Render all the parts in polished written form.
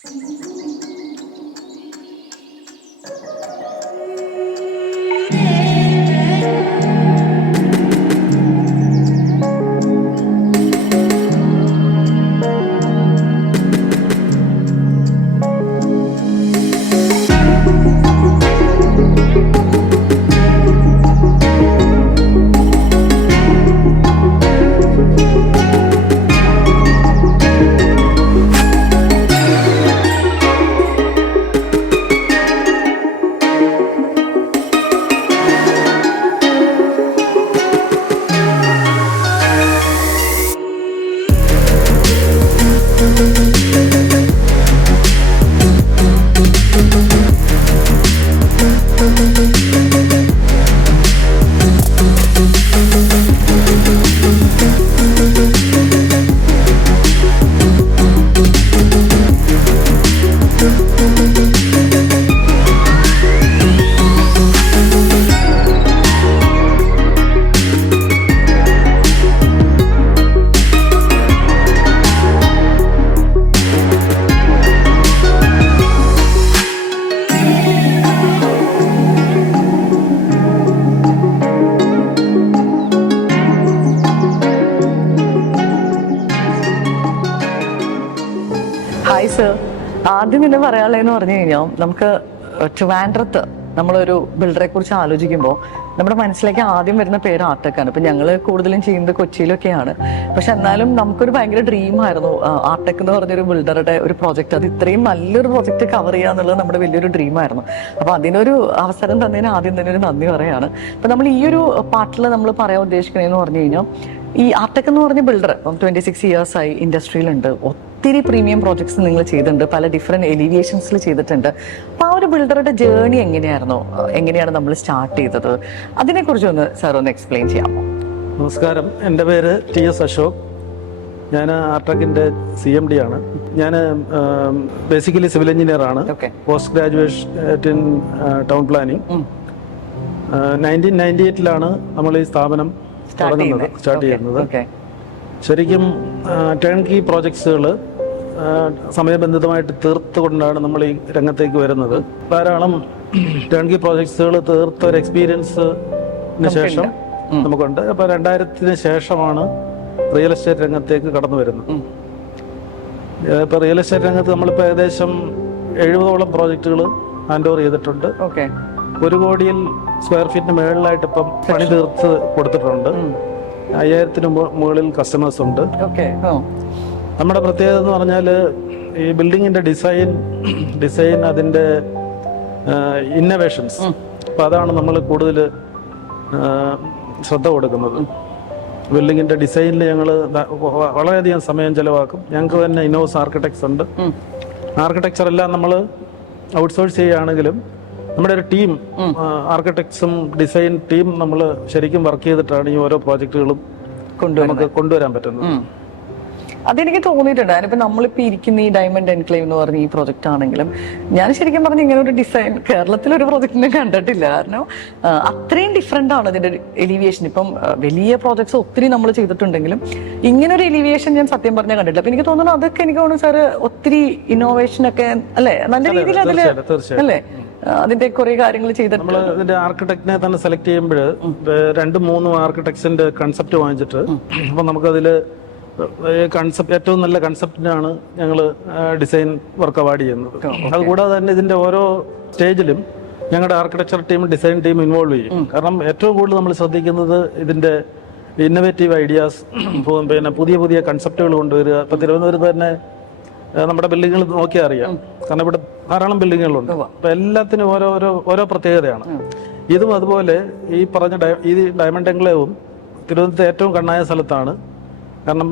Hi sir, ആദ്യം തന്നെ പറയാനുള്ളതെന്ന് പറഞ്ഞു കഴിഞ്ഞാൽ നമുക്ക് ട്രിവാൻഡ്രത്ത് നമ്മളൊരു ബിൽഡറെ കുറിച്ച് ആലോചിക്കുമ്പോൾ നമ്മുടെ മനസ്സിലേക്ക് ആദ്യം വരുന്ന പേര് ആർടെക്കാണ്. ഇപ്പം ഞങ്ങൾ കൂടുതലും ചെയ്യുന്നത് കൊച്ചിയിലൊക്കെയാണ്. പക്ഷെ എന്നാലും നമുക്കൊരു ഭയങ്കര ഡ്രീമായിരുന്നു ആർടെക് എന്ന് പറഞ്ഞൊരു ബിൽഡറുടെ ഒരു പ്രോജക്റ്റ്. അത് ഇത്രയും നല്ലൊരു പ്രോജക്റ്റ് കവർ ചെയ്യുക എന്നുള്ളത് നമ്മുടെ വലിയൊരു ഡ്രീമായിരുന്നു. അപ്പോൾ അതിനൊരു അവസരം തന്നതിന് ആദ്യം തന്നെ ഒരു നന്ദി പറയാണ്. അപ്പം നമ്മൾ ഈ ഒരു പാർട്ടിൽ നമ്മൾ പറയാൻ ഉദ്ദേശിക്കണതെന്ന് പറഞ്ഞു കഴിഞ്ഞാൽ ഈ ആർടെക് എന്ന് പറഞ്ഞ ബിൽഡർ 26 years ആയി ഇൻഡസ്ട്രിയിലുണ്ട്. ഒത്തിരി പ്രീമിയം പ്രോജക്ട്സ് നിങ്ങൾ ചെയ്തിട്ടുണ്ട്, പല ഡിഫറെന്റ് എലിവേഷൻസിൽ ചെയ്തിട്ടുണ്ട്. അപ്പോൾ ആ ഒരു ബിൽഡറുടെ ജേർണി എങ്ങനെയായിരുന്നു, എങ്ങനെയാണ് നമ്മൾ സ്റ്റാർട്ട് ചെയ്തത്, അതിനെക്കുറിച്ച് ഒന്ന് സാർ ഒന്ന് എക്സ്പ്ലെയിൻ ചെയ്യാമോ? നമസ്കാരം, എൻ്റെ പേര് TS അശോക്. ഞാൻ ആർടെക്കിൻ്റെ CMD ആണ്. ഞാൻ ബേസിക്കലി സിവിൽ എഞ്ചിനീയർ ആണ്. Post graduation in town planning. 1998 നമ്മൾ ഈ സ്ഥാപനം സ്റ്റാർട്ട് ചെയ്യുന്നത്. ശരിക്കും ടേൺ കീ പ്രോജക്ട്സുകൾ സമയബന്ധിതമായിട്ട് തീർത്തുകൊണ്ടാണ് നമ്മൾ ഈ രംഗത്തേക്ക് വരുന്നത്. ധാരാളം ടേൺ കീ പ്രോജക്ട്സുകൾ തീർത്ത ഒരു എക്സ്പീരിയൻസിന് ശേഷം നമുക്കുണ്ട്. അപ്പോൾ 2000-ന് ശേഷമാണ് റിയൽ എസ്റ്റേറ്റ് രംഗത്തേക്ക് കടന്നു വരുന്നത്. ഇപ്പോൾ റിയൽ എസ്റ്റേറ്റ് രംഗത്ത് നമ്മളിപ്പോൾ ഏകദേശം 70ഓളം പ്രോജക്റ്റുകൾ ഹാൻഡ് ഓവർ ചെയ്തിട്ടുണ്ട്. 1 കോടിയിൽ സ്ക്വയർ ഫീറ്റിന് മുകളിലായിട്ട് ഇപ്പം പണി തീർത്ത് കൊടുത്തിട്ടുണ്ട്. 5000-ന് മുകളിൽ കസ്റ്റമേഴ്സ് ഉണ്ട്. നമ്മുടെ പ്രത്യേകത എന്ന് പറഞ്ഞാൽ ഈ ബിൽഡിങ്ങിന്റെ ഡിസൈൻ അതിൻ്റെ ഇന്നവേഷൻസ്. അപ്പം അതാണ് നമ്മൾ കൂടുതൽ ശ്രദ്ധ കൊടുക്കുന്നത്. ബിൽഡിങ്ങിന്റെ ഡിസൈനിൽ ഞങ്ങൾ വളരെയധികം സമയം ചെലവാക്കും. ഞങ്ങൾക്ക് തന്നെ ഇന്നോസ് ആർക്കിടെക്ട്സ് ഉണ്ട്. ആർക്കിടെക്ചർ എല്ലാം നമ്മൾ ഔട്ട്സോഴ്സ് ചെയ്യുകയാണെങ്കിലും നമ്മുടെ ഒരു ടീം, ആർക്കിടെക്ട്സും ഡിസൈൻ ടീം നമ്മൾ ശരിക്കും വർക്ക് ചെയ്തിട്ടാണ് ഈ ഓരോ പ്രോജക്റ്റുകളും നമുക്ക് കൊണ്ടുവരാൻ പറ്റുന്നത്. അതെനിക്ക് തോന്നിയിട്ടുണ്ട്. അതിനിപ്പോൾ നമ്മളിപ്പോൾ ഇരിക്കുന്ന ഈ ഡയമണ്ട് എൻക്ലേവ് എന്ന് പറഞ്ഞ ഈ പ്രോജക്റ്റ് ആണെങ്കിലും ഞാൻ ശരിക്കും പറഞ്ഞ ഇങ്ങനെ ഒരു ഡിസൈൻ കേരളത്തിലൊരു പ്രോജക്റ്റിനെ കണ്ടിട്ടില്ല. കാരണം അത്രയും ഡിഫറെൻ്റ് ആണ് ഇതിൻ്റെ എലിവേഷൻ. ഇപ്പം വലിയ പ്രോജക്ട്സ് ഒത്തിരി നമ്മൾ ചെയ്തിട്ടുണ്ടെങ്കിലും ഇങ്ങനെ ഒരു എലിവേഷൻ ഞാൻ സത്യം പറഞ്ഞാൽ കണ്ടിട്ടില്ല. അപ്പം എനിക്ക് തോന്നുന്നു അതൊക്കെ എനിക്ക് തോന്നുന്നു സാർ ഒത്തിരി ഇന്നോവേഷനൊക്കെ അല്ലേ, നല്ല രീതിയിൽ അതിൽ അല്ലേ അതിന്റെ കുറെ കാര്യങ്ങൾ ചെയ്തിട്ട് നമ്മൾ ഇതിന്റെ ആർക്കിടെക്റ്റിനെ തന്നെ സെലക്ട് ചെയ്യുമ്പോൾ 2-3 ആർക്കിടെക്ട്സിന്റെ കൺസെപ്റ്റ് വാങ്ങിച്ചിട്ട് അപ്പൊ നമുക്കതില് കൺസെപ്റ്റ് ഏറ്റവും നല്ല കൺസെപ്റ്റിനാണ് ഞങ്ങൾ ഡിസൈൻ വർക്ക് അവാർഡ് ചെയ്യുന്നത്. അതുകൂടാതെ തന്നെ ഇതിന്റെ ഓരോ സ്റ്റേജിലും ഞങ്ങളുടെ architecture team, design team involve ചെയ്യും. കാരണം ഏറ്റവും കൂടുതൽ നമ്മൾ ശ്രദ്ധിക്കുന്നത് ഇതിന്റെ ഇന്നോവേറ്റീവ് ഐഡിയാസ്, പിന്നെ പുതിയ പുതിയ കൺസെപ്റ്റുകൾ കൊണ്ടുവരിക. ഇപ്പൊ തിരുവനന്തപുരത്ത് തന്നെ നമ്മുടെ ബിൽഡിങ്ങുകൾ നോക്കിയാൽ അറിയാം. കാരണം ഇവിടെ ധാരാളം ബിൽഡിങ്ങുകളുണ്ട്. അപ്പൊ എല്ലാത്തിനും ഓരോ പ്രത്യേകതയാണ്. ഇതും അതുപോലെ ഈ പറഞ്ഞ ഈ ഡയമണ്ട് എൻക്ലേവും തിരുവനന്തപുരത്ത് ഏറ്റവും കണ്ണായ സ്ഥലത്താണ്. കാരണം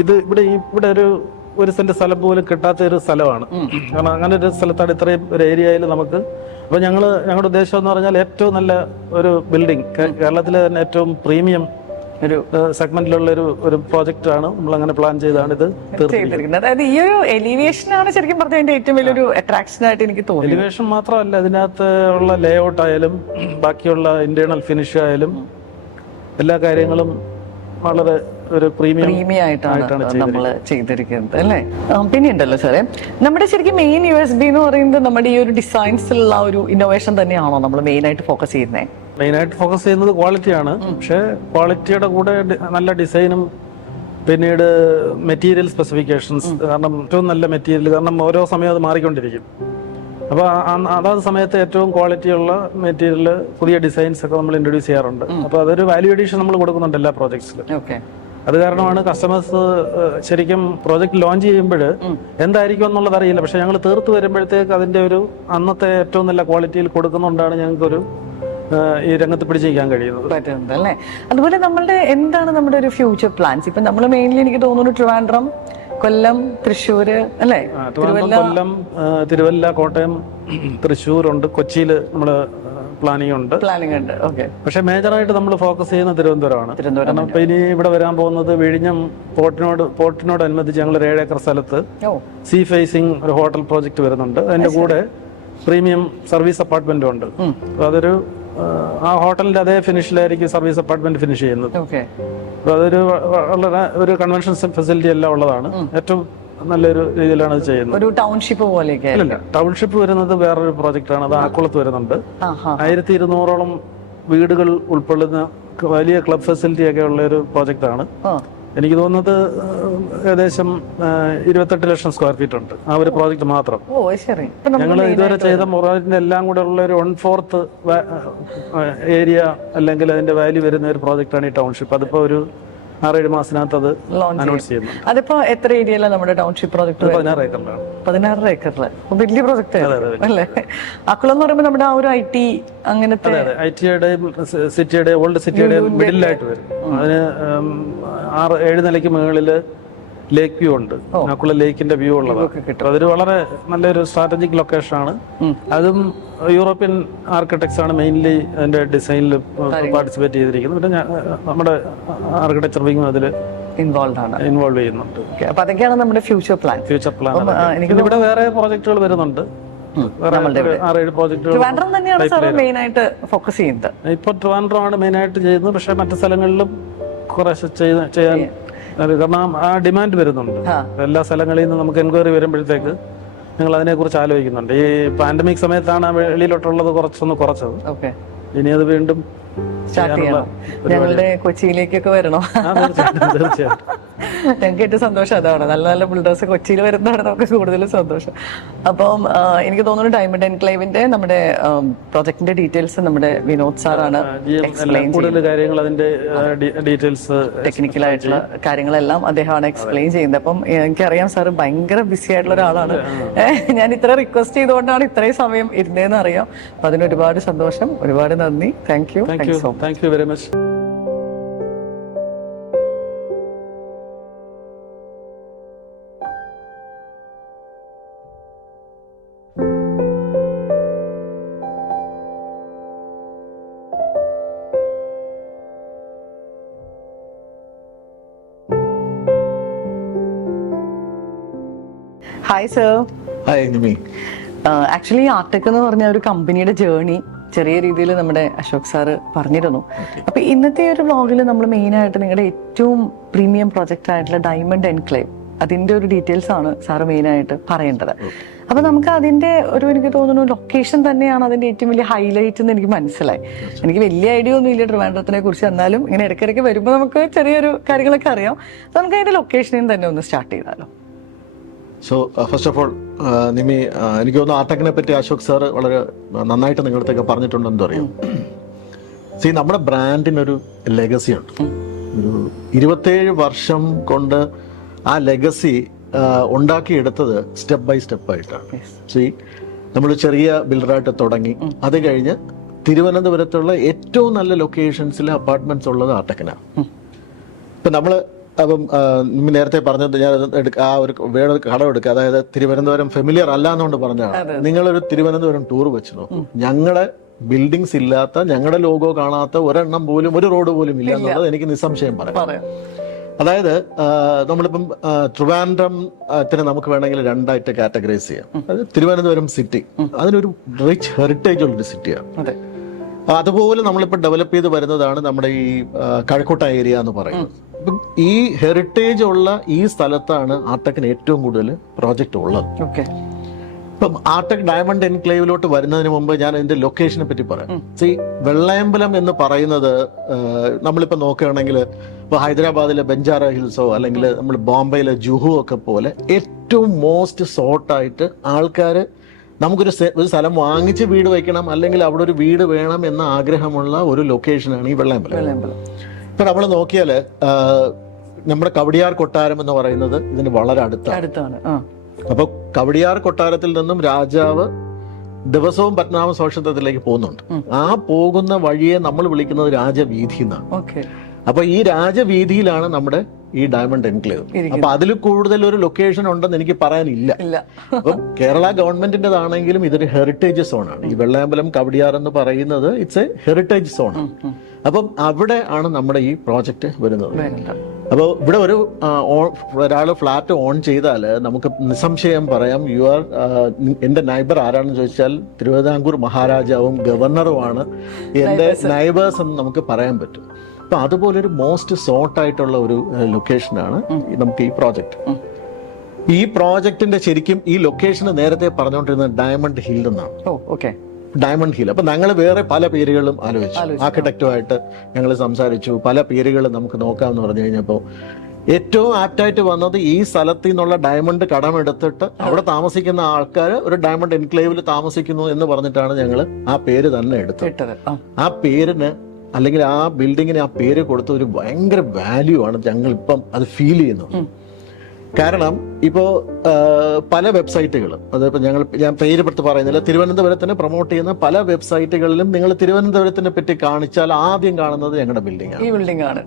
ഇത് ഇവിടെ ഒരു സെന്റ് സ്ഥലം പോലും കിട്ടാത്ത ഒരു സ്ഥലമാണ്. കാരണം അങ്ങനെ ഒരു സ്ഥലത്താണ് ഇത്രയും ഒരു ഏരിയയിൽ നമുക്ക്. അപ്പൊ ഞങ്ങളുടെ ഉദ്ദേശം എന്ന് പറഞ്ഞാൽ ഏറ്റവും നല്ല ഒരു ബിൽഡിംഗ്, കേരളത്തിലെ തന്നെ ഏറ്റവും പ്രീമിയം ഒരു സെഗ്മെന്റിലുള്ള ഒരു പ്രോജക്റ്റ് ആണ് നമ്മൾ അങ്ങനെ പ്ലാൻ ചെയ്താണ് ഇത് തീർത്തിരിക്കുന്നത്. അതായത് ഈ ഒരു എലിവേഷൻ ആണ് ശരിക്കും പറഞ്ഞാൽ ഏറ്റവും വലിയൊരു അട്രാക്ഷൻ ആയിട്ട് എനിക്ക് തോന്നുന്നു. എലിവേഷൻ മാത്രമല്ല, ഇതിനകത്ത് ഉള്ള ലേ ഔട്ട് ആയാലും ബാക്കിയുള്ള ഇന്റേണൽ ഫിനിഷ് ആയാലും എല്ലാ കാര്യങ്ങളും വളരെ ഒരു പ്രീമിയം ആയിട്ടാണ് നമ്മൾ ചെയ്തിരിക്കുന്നത് അല്ലേ. പിന്നെ ഉണ്ടല്ലോ സാറേ, നമ്മുടെ ശരിക്കും മെയിൻ USB എന്ന് പറയുന്നത് നമ്മുടെ ഈ ഒരു ഡിസൈൻസിലുള്ള ഒരു ഇന്നോവേഷൻ തന്നെയാണോ നമ്മൾ മെയിൻ ആയിട്ട് ഫോക്കസ് ചെയ്യുന്നത്? മെയിനായിട്ട് ഫോക്കസ് ചെയ്യുന്നത് ക്വാളിറ്റിയാണ്. പക്ഷേ ക്വാളിറ്റിയുടെ കൂടെ നല്ല ഡിസൈനും പിന്നീട് മെറ്റീരിയൽ സ്പെസിഫിക്കേഷൻസ്. കാരണം ഏറ്റവും നല്ല മെറ്റീരിയൽ, കാരണം ഓരോ സമയം അത് മാറിക്കൊണ്ടിരിക്കും. അപ്പോൾ അതാത് സമയത്ത് ഏറ്റവും ക്വാളിറ്റിയുള്ള മെറ്റീരിയൽ, പുതിയ ഡിസൈൻസ് ഒക്കെ നമ്മൾ ഇൻട്രൊഡ്യൂസ് ചെയ്യാറുണ്ട്. അപ്പോൾ അതൊരു വാല്യൂ അഡീഷൻ നമ്മൾ കൊടുക്കുന്നുണ്ട് എല്ലാ പ്രോജക്ട്സിലും. അത് കാരണമാണ് കസ്റ്റമേഴ്സ് ശരിക്കും പ്രോജക്റ്റ് ലോഞ്ച് ചെയ്യുമ്പോൾ എന്തായിരിക്കും എന്നുള്ളത് അറിയില്ല. പക്ഷെ ഞങ്ങൾ തീർത്ത് വരുമ്പോഴത്തേക്ക് അതിന്റെ ഒരു അന്നത്തെ ഏറ്റവും നല്ല ക്വാളിറ്റിയിൽ കൊടുക്കുന്നുണ്ടാണ് ഞങ്ങൾക്കൊരു ഈ രംഗത്ത് പിടിച്ചിരിക്കാൻ കഴിയുന്നത് അല്ലേ. അതുപോലെ നമ്മളുടെ എന്താണ് നമ്മുടെ ഒരു ഫ്യൂച്ചർ പ്ലാൻസ്? ഇപ്പൊ നമ്മൾ മെയിൻലി എനിക്ക് തോന്നുന്നു ട്രിവാൻഡ്രം, കൊല്ലം, തൃശ്ശൂര് അല്ലേ? കൊല്ലം, തിരുവല്ല, കോട്ടയം, തൃശ്ശൂരുണ്ട്, കൊച്ചിയിൽ നമ്മള് പ്ലാനിങ് ഉണ്ട്. പക്ഷെ മേജറായിട്ട് നമ്മൾ ഫോക്കസ് ചെയ്യുന്ന തിരുവനന്തപുരമാണ്. കാരണം ഇപ്പൊ ഇനി ഇവിടെ വരാൻ പോകുന്നത് വിഴിഞ്ഞം പോർട്ടിനോടനുബന്ധിച്ച് ഞങ്ങൾ 7 ഏക്കർ സ്ഥലത്ത് സീ ഫേസിംഗ് ഒരു ഹോട്ടൽ പ്രോജക്റ്റ് വരുന്നുണ്ട്. അതിന്റെ കൂടെ പ്രീമിയം സർവീസ് അപ്പാർട്ട്മെന്റും ഉണ്ട്. അപ്പൊ അതൊരു ആ ഹോട്ടലിന്റെ അതേ ഫിനിഷിലായിരിക്കും സർവീസ് അപ്പാർട്ട്മെന്റ് ഫിനിഷ് ചെയ്യുന്നത്. അപ്പൊ അതൊരു വളരെ ഒരു കൺവെൻഷൻ ഫെസിലിറ്റി എല്ലാം ഉള്ളതാണ്. ഏറ്റവും നല്ലൊരു രീതിയിലാണ് അത് ചെയ്യുന്നത്. ഒരു ടൗൺഷിപ്പ് പോലെ അല്ല, ടൗൺഷിപ്പ് വരുന്നത് വേറൊരു പ്രോജക്റ്റ് ആണ്. അത് ആക്കുളത്ത് വരുന്നുണ്ട്. 1200ഓളം വീടുകൾ ഉൾക്കൊള്ളുന്ന വലിയ ക്ലബ് ഫെസിലിറ്റി ഒക്കെ ഉള്ള ഒരു പ്രോജക്റ്റ് ആണ്. എനിക്ക് തോന്നുന്നത് ഏകദേശം 28 ലക്ഷം സ്ക്വയർ ഫീറ്റ് ഉണ്ട് ആ ഒരു പ്രോജക്റ്റ് മാത്രം. ഞങ്ങൾ ഇതുവരെ ചെയ്ത പ്രോജക്റ്റിന്റെ എല്ലാം കൂടെ ഉള്ള ഒരു 1/4 ഏരിയ അല്ലെങ്കിൽ അതിന്റെ വാല്യൂ വരുന്ന ഒരു പ്രോജക്റ്റാണ് ഈ ടൗൺഷിപ്പ്. അതിപ്പോ ഒരു 6-7 മാസത്തിനകത്ത് അത് അനൗൺസ് ചെയ്യുന്നു. അതിപ്പോ എത്ര ഏരിയയിലാണ് നമ്മുടെ ടൗൺഷിപ്പ് പ്രോജക്ട്? 16 ഏക്കറിലാണ്. 16 ഏക്കറില് വലിയ പ്രോജക്റ്റ് അല്ലേ. അക്കുളം എന്ന് പറയുമ്പോൾ നമ്മുടെ ആ ഒരു IT അങ്ങനത്തെ ITയുടെയും സിറ്റിയുടെയും ഓൾഡ് സിറ്റിയുടെയും മിഡിലായിട്ട് വരും. അതിന് 6-7 നിലയ്ക്ക് മുകളില് ലേക്ക് വ്യൂ ഉണ്ട്. അക്കുളം ലേക്കിന്റെ വ്യൂ ഉള്ളതാണ്. അതൊരു വളരെ നല്ലൊരു സ്ട്രാറ്റജിക് ലൊക്കേഷൻ ആണ്. അതും യൂറോപ്യൻ ആർക്കിടെക്ട്സ് ആണ് മെയിൻലി അതിന്റെ ഡിസൈനിൽ പാർട്ടിസിപ്പേറ്റ് ചെയ്തിരിക്കുന്നത്. പിന്നെ നമ്മുടെ ആർക്കിടെക്ചർ വിങ്ങും അതിൽ ഇൻവോൾവ് ചെയ്യുന്നുണ്ട്. അപ്പൊ അതൊക്കെയാണ് നമ്മുടെ ഫ്യൂച്ചർ പ്ലാൻ. ഇവിടെ വേറെ പ്രോജക്റ്റുകൾ വരുന്നുണ്ട്. 6-7 പ്രോജക്റ്റുകൾ മെയിൻ ആയിട്ട് ഫോക്കസ് ചെയ്യുന്നത്. ഇപ്പൊ ട്രിവാൻഡ്രം ആണ് മെയിൻ ആയിട്ട് ചെയ്യുന്നത്. പക്ഷെ മറ്റു സ്ഥലങ്ങളിലും കുറേശ്ശെ ചെയ്യാൻ, കാരണം ആ ഡിമാൻഡ് വരുന്നുണ്ട്. എല്ലാ സ്ഥലങ്ങളിൽ നിന്ന് നമുക്ക് എൻക്വയറി വരുമ്പോഴത്തേക്ക് ഞങ്ങൾ അതിനെക്കുറിച്ച് ആലോചിക്കുന്നുണ്ട്. ഈ പാൻഡമിക് സമയത്താണ് വെളിയിലോട്ടുള്ളത് കുറച്ചൊന്ന് കുറച്ചത്. ഇനി അത് വീണ്ടും ഞങ്ങളുടെ കൊച്ചിയിലേക്കൊക്കെ വരണോ? തീർച്ചയായിട്ടും. ഞങ്ങൾക്ക് ഏറ്റവും സന്തോഷം അതാണ്. നല്ല നല്ല ബിൽഡേഴ്സ് കൊച്ചിയിൽ വരുന്നതാണ് നമുക്ക് കൂടുതൽ സന്തോഷം. അപ്പം എനിക്ക് തോന്നുന്നു ഡയമണ്ട് എൻക്ലേവിന്റെ നമ്മുടെ പ്രോജക്ടിന്റെ ഡീറ്റെയിൽസ് നമ്മുടെ വിനോദ് സാറാണ് എക്സ്പ്ലെയിൻ ടെക്നിക്കൽ ആയിട്ടുള്ള കാര്യങ്ങളെല്ലാം അദ്ദേഹമാണ് എക്സ്പ്ലെയിൻ ചെയ്യുന്നത്. അപ്പം എനിക്കറിയാം സാർ ഭയങ്കര ബിസി ആയിട്ടുള്ള ഒരാളാണ്. ഞാൻ ഇത്ര റിക്വസ്റ്റ് ചെയ്തുകൊണ്ടാണ് ഇത്രയും സമയം ഇരുന്നതെന്ന് അറിയാം. അപ്പൊ അതിന് ഒരുപാട് സന്തോഷം, ഒരുപാട് നന്ദി. Thank you. Thank you very much. Hi sir. Hi Nimi. Actually Artech എന്ന് പറഞ്ഞ ഒരു കമ്പനിയുടെ ജേർണി ചെറിയ രീതിയിൽ നമ്മുടെ അശോക് സാറ് പറഞ്ഞിരുന്നു. അപ്പൊ ഇന്നത്തെ ഒരു വ്ളോഗിൽ നമ്മൾ മെയിൻ ആയിട്ട് നിങ്ങളുടെ ഏറ്റവും പ്രീമിയം പ്രോജക്റ്റ് ആയിട്ടുള്ള ഡയമണ്ട് എൻക്ലേവ് അതിന്റെ ഒരു ഡീറ്റെയിൽസ് ആണ് സാറ് മെയിൻ ആയിട്ട് പറയേണ്ടത്. അപ്പൊ നമുക്ക് അതിന്റെ ഒരു, എനിക്ക് തോന്നുന്നു ലൊക്കേഷൻ തന്നെയാണ് അതിന്റെ ഏറ്റവും വലിയ ഹൈലൈറ്റ് എന്ന് എനിക്ക് മനസ്സിലായി. എനിക്ക് വലിയ ഐഡിയ ഒന്നും ഇല്ല ട്രിവാൻഡ്രത്തിനെ കുറിച്ച്, എന്നാലും ഇങ്ങനെ ഇടയ്ക്കിടയ്ക്ക് വരുമ്പോൾ നമുക്ക് ചെറിയൊരു കാര്യങ്ങളൊക്കെ അറിയാം. അപ്പൊ നമുക്ക് അതിന്റെ ലൊക്കേഷനിൽ തന്നെ ഒന്ന് സ്റ്റാർട്ട് ചെയ്താലോ? സോ ഫസ്റ്റ് ഓഫ് ഓൾ നിമി, എനിക്ക് തോന്നുന്നു ആർടെക്കിനെ പറ്റി അശോക് സാർ വളരെ നന്നായിട്ട് നിങ്ങളടുത്തൊക്കെ പറഞ്ഞിട്ടുണ്ടെന്ന് അറിയാം. നമ്മുടെ ബ്രാൻഡിനൊരു ലെഗസി ഉണ്ട്. ഒരു 27 വർഷം കൊണ്ട് ആ ലെഗസി ഉണ്ടാക്കിയെടുത്തത് സ്റ്റെപ്പ് ബൈ സ്റ്റെപ്പ് ആയിട്ടാണ്. നമ്മൾ ചെറിയ ബിൽഡറായിട്ട് തുടങ്ങി, അത് കഴിഞ്ഞ് തിരുവനന്തപുരത്തുള്ള ഏറ്റവും നല്ല ലൊക്കേഷൻസിലെ അപ്പാർട്ട്മെന്റ്സ് ഉള്ളത് ആർടെക്കിനാണ്. ഇപ്പം നമ്മൾ അപ്പം നേരത്തെ പറഞ്ഞത് ഞാൻ ആ ഒരു വേറെ കടം എടുക്കുക, അതായത് തിരുവനന്തപുരം ഫെമിലിയർ അല്ല എന്നുകൊണ്ട് പറഞ്ഞാണ്. നിങ്ങളൊരു തിരുവനന്തപുരം ടൂർ വെച്ച് നോക്കും, ഞങ്ങളെ ബിൽഡിങ്സ് ഇല്ലാത്ത, ഞങ്ങളുടെ ലോഗോ കാണാത്ത ഒരെണ്ണം പോലും, ഒരു റോഡ് പോലും ഇല്ല എന്നുള്ളത് എനിക്ക് നിസ്സംശയം പറയാം. അതായത് നമ്മളിപ്പം ട്രിവാൻഡ്രത്തിന് നമുക്ക് വേണമെങ്കിൽ 2 ആയിട്ട് കാറ്റഗറൈസ് ചെയ്യാം. അത് തിരുവനന്തപുരം സിറ്റി, അതിനൊരു റിച്ച് ഹെറിറ്റേജ് ഉള്ളൊരു സിറ്റിയാണ്. അതുപോലെ നമ്മളിപ്പോൾ ഡെവലപ്പ് ചെയ്ത് വരുന്നതാണ് നമ്മുടെ ഈ കഴക്കൂട്ട ഏരിയ എന്ന് പറയുന്നത്. ഇപ്പം ഈ ഹെറിറ്റേജ് ഉള്ള ഈ സ്ഥലത്താണ് ആർടെക്കിന് ഏറ്റവും കൂടുതൽ പ്രോജക്റ്റ് ഉള്ളത്. ഓക്കെ. ഇപ്പം ആർടെക് ഡയമണ്ട് എൻക്ലേവിലോട്ട് വരുന്നതിന് മുമ്പ് ഞാൻ അതിന്റെ ലൊക്കേഷനെ പറ്റി പറയാം. വെള്ളയമ്പലം എന്ന് പറയുന്നത് നമ്മളിപ്പോ നോക്കുകയാണെങ്കിൽ ഇപ്പൊ ഹൈദരാബാദിലെ ബെഞ്ചാര ഹിൽസോ അല്ലെങ്കിൽ നമ്മൾ ബോംബെയിലെ ജുഹു ഒക്കെ പോലെ ഏറ്റവും മോസ്റ്റ് സോർട്ടായിട്ട് ആൾക്കാർ നമുക്കൊരു ഒരു സ്ഥലം വാങ്ങിച്ച് വീട് വയ്ക്കണം അല്ലെങ്കിൽ അവിടെ ഒരു വീട് വേണം എന്ന ആഗ്രഹമുള്ള ഒരു ലൊക്കേഷനാണ് ഈ വെള്ളയമ്പലം. ഇപ്പൊ നമ്മൾ നോക്കിയാല് നമ്മുടെ കവടിയാർ കൊട്ടാരം എന്ന് പറയുന്നത് ഇതിന് വളരെ അടുത്താണ്. അപ്പൊ കവടിയാർ കൊട്ടാരത്തിൽ നിന്നും രാജാവ് ദിവസവും പത്മനാഭ സ്വാക്ഷത്രത്തിലേക്ക് പോകുന്നുണ്ട്. ആ പോകുന്ന വഴിയെ നമ്മൾ വിളിക്കുന്നത് രാജവീഥി എന്നാണ്. അപ്പൊ ഈ രാജവീതിയിലാണ് നമ്മുടെ ഈ ഡയമണ്ട് എൻക്ലേവ്. അപ്പൊ അതിൽ കൂടുതൽ ഒരു ലൊക്കേഷൻ ഉണ്ടെന്ന് എനിക്ക് പറയാനില്ല. അപ്പം കേരള ഗവൺമെന്റിന്റേതാണെങ്കിലും ഇതൊരു ഹെറിറ്റേജ് സോണാണ്. ഈ വെള്ളയമ്പലം കവടിയാർ എന്ന് പറയുന്നത് ഇറ്റ്സ് എ ഹെറിറ്റേജ് സോണാണ്. അപ്പം അവിടെ ആണ് നമ്മുടെ ഈ പ്രോജക്റ്റ് വരുന്നത്. അപ്പോൾ ഇവിടെ ഒരാൾ ഫ്ലാറ്റ് ഓൺ ചെയ്താൽ നമുക്ക് നിസ്സംശയം പറയാം എൻ്റെ നൈബർ ആരാണെന്ന് ചോദിച്ചാൽ തിരുവിതാംകൂർ മഹാരാജാവും ഗവർണറുമാണ് എൻ്റെ നൈബേഴ്സ് എന്ന് നമുക്ക് പറയാൻ പറ്റും. അപ്പൊ അതുപോലെ ഒരു മോസ്റ്റ് സോർട്ട് ആയിട്ടുള്ള ഒരു ലൊക്കേഷനാണ് നമുക്ക് ഈ പ്രോജക്റ്റ്. ഈ പ്രോജക്റ്റിന്റെ ശരിക്കും ഈ ലൊക്കേഷൻ നേരത്തെ പറഞ്ഞുകൊണ്ടിരുന്നത് ഡയമണ്ട് ഹിൽ എന്നാണ്. Diamond hill. അപ്പൊ ഞങ്ങൾ വേറെ പല പേരുകളും ആലോചിച്ചു. ആർക്കിടെക്റ്റുമായിട്ട് ഞങ്ങൾ സംസാരിച്ചു. പല പേരുകൾ നമുക്ക് നോക്കാമെന്ന് പറഞ്ഞു കഴിഞ്ഞപ്പോൾ ഏറ്റവും ആപ്റ്റായിട്ട് വന്നത് ഈ സ്ഥലത്തു നിന്നുള്ള ഡയമണ്ട് കടമെടുത്തിട്ട് അവിടെ താമസിക്കുന്ന ആൾക്കാർ ഒരു ഡയമണ്ട് എൻക്ലേവിൽ താമസിക്കുന്നു എന്ന് പറഞ്ഞിട്ടാണ് ഞങ്ങൾ ആ പേര് തന്നെ എടുത്തത്. ആ പേരിന് അല്ലെങ്കിൽ ആ ബിൽഡിങ്ങിന് ആ പേര് കൊടുത്ത ഒരു ഭയങ്കര വാല്യൂ ആണ് ഞങ്ങൾ ഇപ്പം അത് ഫീൽ ചെയ്യുന്നത്. കാരണം ഇപ്പോൾ പല വെബ്സൈറ്റുകൾ, അതിപ്പോൾ ഞാൻ പേര് പെടുത്ത് പറയുന്നില്ല, തിരുവനന്തപുരത്തിനെ പ്രൊമോട്ട് ചെയ്യുന്ന പല വെബ്സൈറ്റുകളിലും നിങ്ങൾ തിരുവനന്തപുരത്തിനെ പറ്റി കാണിച്ചാൽ ആദ്യം കാണുന്നത് ഞങ്ങളുടെ ബിൽഡിംഗ് ആണ്.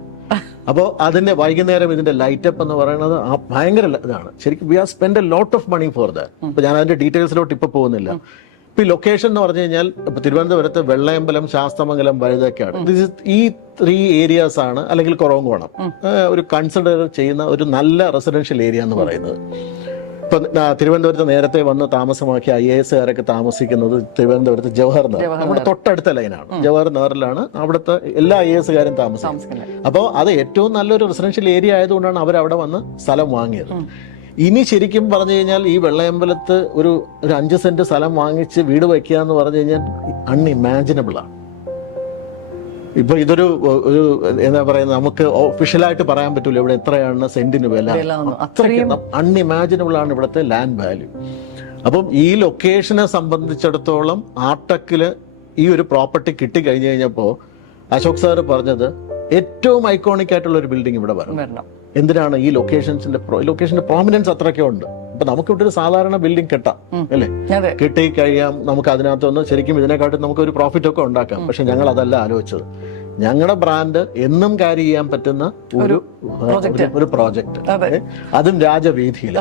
അപ്പോൾ അതിന്റെ വൈകുന്നേരം ഇതിന്റെ ലൈറ്റപ്പ് എന്ന് പറയുന്നത് ഭയങ്കര ഇതാണ്. ശരിക്കും we are spend a lot of money for that. ഇപ്പൊ ഞാൻ അതിന്റെ ഡീറ്റെയിൽസിലോട്ട് ഇപ്പൊ പോകുന്നില്ല. ഇപ്പൊ ഈ ലൊക്കേഷൻ എന്ന് പറഞ്ഞു കഴിഞ്ഞാൽ ഇപ്പൊ തിരുവനന്തപുരത്ത് വെള്ളയമ്പലം, ശാസ്തമംഗലം, വഴുതക്കാട്, ഈ 3 ഏരിയാസ് ആണ്, അല്ലെങ്കിൽ കുറവങ്കോണം ഒരു കൺസിഡർ ചെയ്യുന്ന ഒരു നല്ല റെസിഡൻഷ്യൽ ഏരിയ എന്ന് പറയുന്നത്. ഇപ്പൊ തിരുവനന്തപുരത്ത് നേരത്തെ വന്ന് താമസമാക്കിയ IAS താമസിക്കുന്നത് തിരുവനന്തപുരത്ത് ജവഹർ നഗർ, നമ്മുടെ തൊട്ടടുത്ത ലൈനാണ്. ജവഹർ നഗറിലാണ് അവിടുത്തെ എല്ലാ IAS താമസിക്കുന്നത്. അപ്പോൾ അത് ഏറ്റവും നല്ലൊരു റെസിഡൻഷ്യൽ ഏരിയ ആയതുകൊണ്ടാണ് അവരവിടെ വന്ന് സ്ഥലം വാങ്ങിയത്. ഇനി ശരിക്കും പറഞ്ഞു കഴിഞ്ഞാൽ ഈ വെള്ളയമ്പലത്ത് ഒരു 5 സെന്റ് സ്ഥലം വാങ്ങിച്ച് വീട് വയ്ക്കുക എന്ന് പറഞ്ഞു കഴിഞ്ഞാൽ അൺഇമാജിനബിൾ ആണ്. ഇപ്പൊ ഇതൊരു എന്താ പറയുന്നത്, നമുക്ക് ഒഫീഷ്യലായിട്ട് പറയാൻ പറ്റൂല ഇവിടെ എത്രയാണ് സെന്റിന് വില. അത്രയും അൺഇമാജിനബിൾ ആണ് ഇവിടുത്തെ ലാൻഡ് വാല്യൂ. അപ്പം ഈ ലൊക്കേഷനെ സംബന്ധിച്ചിടത്തോളം ആർടെക്കില് ഈ ഒരു പ്രോപ്പർട്ടി കിട്ടി കഴിഞ്ഞു കഴിഞ്ഞപ്പോൾ അശോക് സാർ പറഞ്ഞത് ഏറ്റവും ഐക്കോണിക് ആയിട്ടുള്ള ഒരു ബിൽഡിംഗ് ഇവിടെ വരണം. എന്തിനാണ്? ഈ ലൊക്കേഷന്റെ പ്രോമിനൻസ് അത്രയ്ക്കും ഉണ്ട്. അപ്പൊ നമുക്ക് ഇവിടെ ഒരു സാധാരണ ബിൽഡിംഗ് കെട്ടാം, അല്ലേ? കെട്ടി കഴിയാം. നമുക്ക് അതിനകത്തൊന്ന് ശരിക്കും ഇതിനെക്കാട്ടും നമുക്ക് ഒരു പ്രോഫിറ്റ് ഒക്കെ ഉണ്ടാക്കാം. പക്ഷെ ഞങ്ങൾ അതല്ല ആലോചിച്ചത്. ഞങ്ങളുടെ ബ്രാൻഡ് എന്നും ക്യാരി ചെയ്യാൻ പറ്റുന്ന ഒരു പ്രോജക്റ്റ്, അതും രാജവീഥിയിൽ.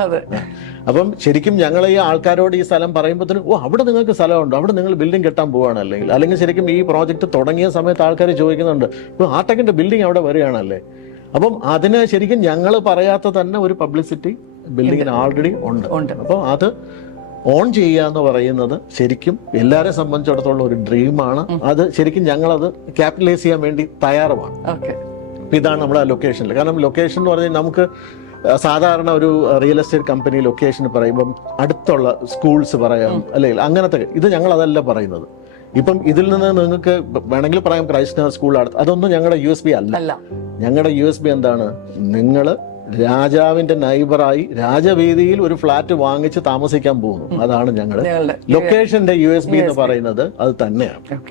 അപ്പം ശരിക്കും ഞങ്ങൾ ഈ ആൾക്കാരോട് ഈ സ്ഥലം പറയുമ്പോഴത്തേനും അവിടെ നിങ്ങൾക്ക് സ്ഥലമുണ്ട്, അവിടെ നിങ്ങൾ ബിൽഡിംഗ് കെട്ടാൻ പോവാണ്, അല്ലെങ്കിൽ ശരിക്കും ഈ പ്രോജക്റ്റ് തുടങ്ങിയ സമയത്ത് ആൾക്കാർ ചോദിക്കുന്നുണ്ട് ആർടെക്കിന്റെ ബിൽഡിംഗ് അവിടെ വരികയാണല്ലേ. അപ്പം അതിന് ശരിക്കും ഞങ്ങൾ പറയാത്ത തന്നെ ഒരു പബ്ലിസിറ്റി ബിൽഡിങ്ങിന് ആൾറെഡി ഉണ്ട്. അപ്പോൾ അത് ഓൺ ചെയ്യുക എന്ന് പറയുന്നത് ശരിക്കും എല്ലാവരെ സംബന്ധിച്ചിടത്തോളം ഒരു ഡ്രീമാണ്. അത് ശരിക്കും ഞങ്ങളത് ക്യാപിറ്റലൈസ് ചെയ്യാൻ വേണ്ടി തയ്യാറുമാണ്. ഇതാണ് നമ്മുടെ ലൊക്കേഷനിൽ. കാരണം ലൊക്കേഷൻ എന്ന് പറഞ്ഞാൽ നമുക്ക് സാധാരണ ഒരു റിയൽ എസ്റ്റേറ്റ് കമ്പനി ലൊക്കേഷൻ പറയുമ്പം അടുത്തുള്ള സ്കൂൾസ് പറയാം, അല്ലെങ്കിൽ അങ്ങനത്തെ. ഇത് ഞങ്ങൾ അതല്ല പറയുന്നത്. ഇപ്പം ഇതിൽ നിന്ന് നിങ്ങൾക്ക് വേണമെങ്കിൽ പറയാം ക്രൈസ്റ്റ് സ്കൂൾ അടുത്ത്, അതൊന്നും ഞങ്ങളുടെ USP അല്ല. ഞങ്ങളുടെ USP എന്താണ്? നിങ്ങൾ രാജാവിന്റെ നൈബറായി രാജവീതിയിൽ ഒരു ഫ്ലാറ്റ് വാങ്ങിച്ച് താമസിക്കാൻ പോകുന്നു. അതാണ് ഞങ്ങളുടെ ലൊക്കേഷന്റെ USP എന്ന് പറയുന്നത്. അത് തന്നെയാണ്.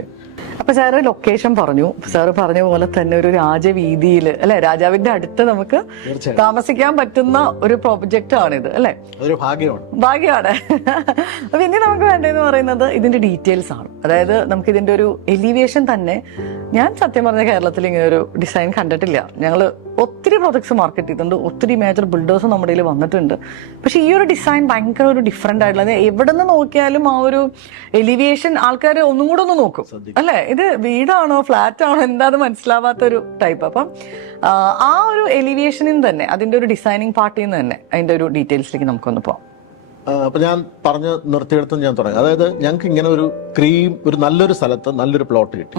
അപ്പൊ സാറ് ലൊക്കേഷൻ പറഞ്ഞു. സാറ് പറഞ്ഞ പോലെ തന്നെ ഒരു രാജവീതിയിൽ, അല്ലെ, രാജാവിന്റെ അടുത്ത് നമുക്ക് താമസിക്കാൻ പറ്റുന്ന ഒരു പ്രോജക്റ്റ് ആണിത്, അല്ലെ? അതൊരു ഭാഗ്യമാണ്. അപ്പൊ ഇനി നമുക്ക് വേണ്ടതെന്ന് പറയുന്നത് ഇതിന്റെ ഡീറ്റെയിൽസ് ആണ്. അതായത് നമുക്ക് ഇതിന്റെ ഒരു എലിവേഷൻ തന്നെ, ഞാൻ സത്യം പറഞ്ഞ കേരളത്തിൽ ഇങ്ങനെ ഒരു ഡിസൈൻ കണ്ടിട്ടില്ല. ഞങ്ങള് ഒത്തിരി പ്രോജക്ട്സ് മാർക്കറ്റ് ചെയ്തിട്ടുണ്ട്, ഒത്തിരി മേജർ ബിൽഡേഴ്സ് നമ്മുടെ കയ്യിൽ വന്നിട്ടുണ്ട്. പക്ഷെ ഈ ഒരു ഡിസൈൻ ഭയങ്കര ഒരു ഡിഫറെന്റ് ആയിട്ടുള്ള, എവിടെ നിന്ന് നോക്കിയാലും ആ ഒരു എലിവേഷൻ ആൾക്കാർ ഒന്നും കൂടെ ഒന്ന് നോക്കും, അല്ലെ? ഇത് വീടാണോ ഫ്ലാറ്റ് ആണോ എന്താന്ന് മനസ്സിലാവാത്ത ഒരു ടൈപ്പ്. അപ്പം ആ ഒരു എലിവേഷനിൽ തന്നെ, അതിന്റെ ഒരു ഡിസൈനിങ് പാർട്ടിൽ നിന്ന് തന്നെ അതിന്റെ ഒരു ഡീറ്റെയിൽസിലേക്ക് നമുക്കൊന്ന് പോവാം. അപ്പൊ ഞാൻ പറഞ്ഞ് നിർത്തിയെടുത്ത് ഞാൻ തുടങ്ങി. അതായത് ഞങ്ങൾക്ക് ഇങ്ങനെ ഒരു നല്ലൊരു സ്ഥലത്ത് നല്ലൊരു പ്ലോട്ട് കിട്ടി.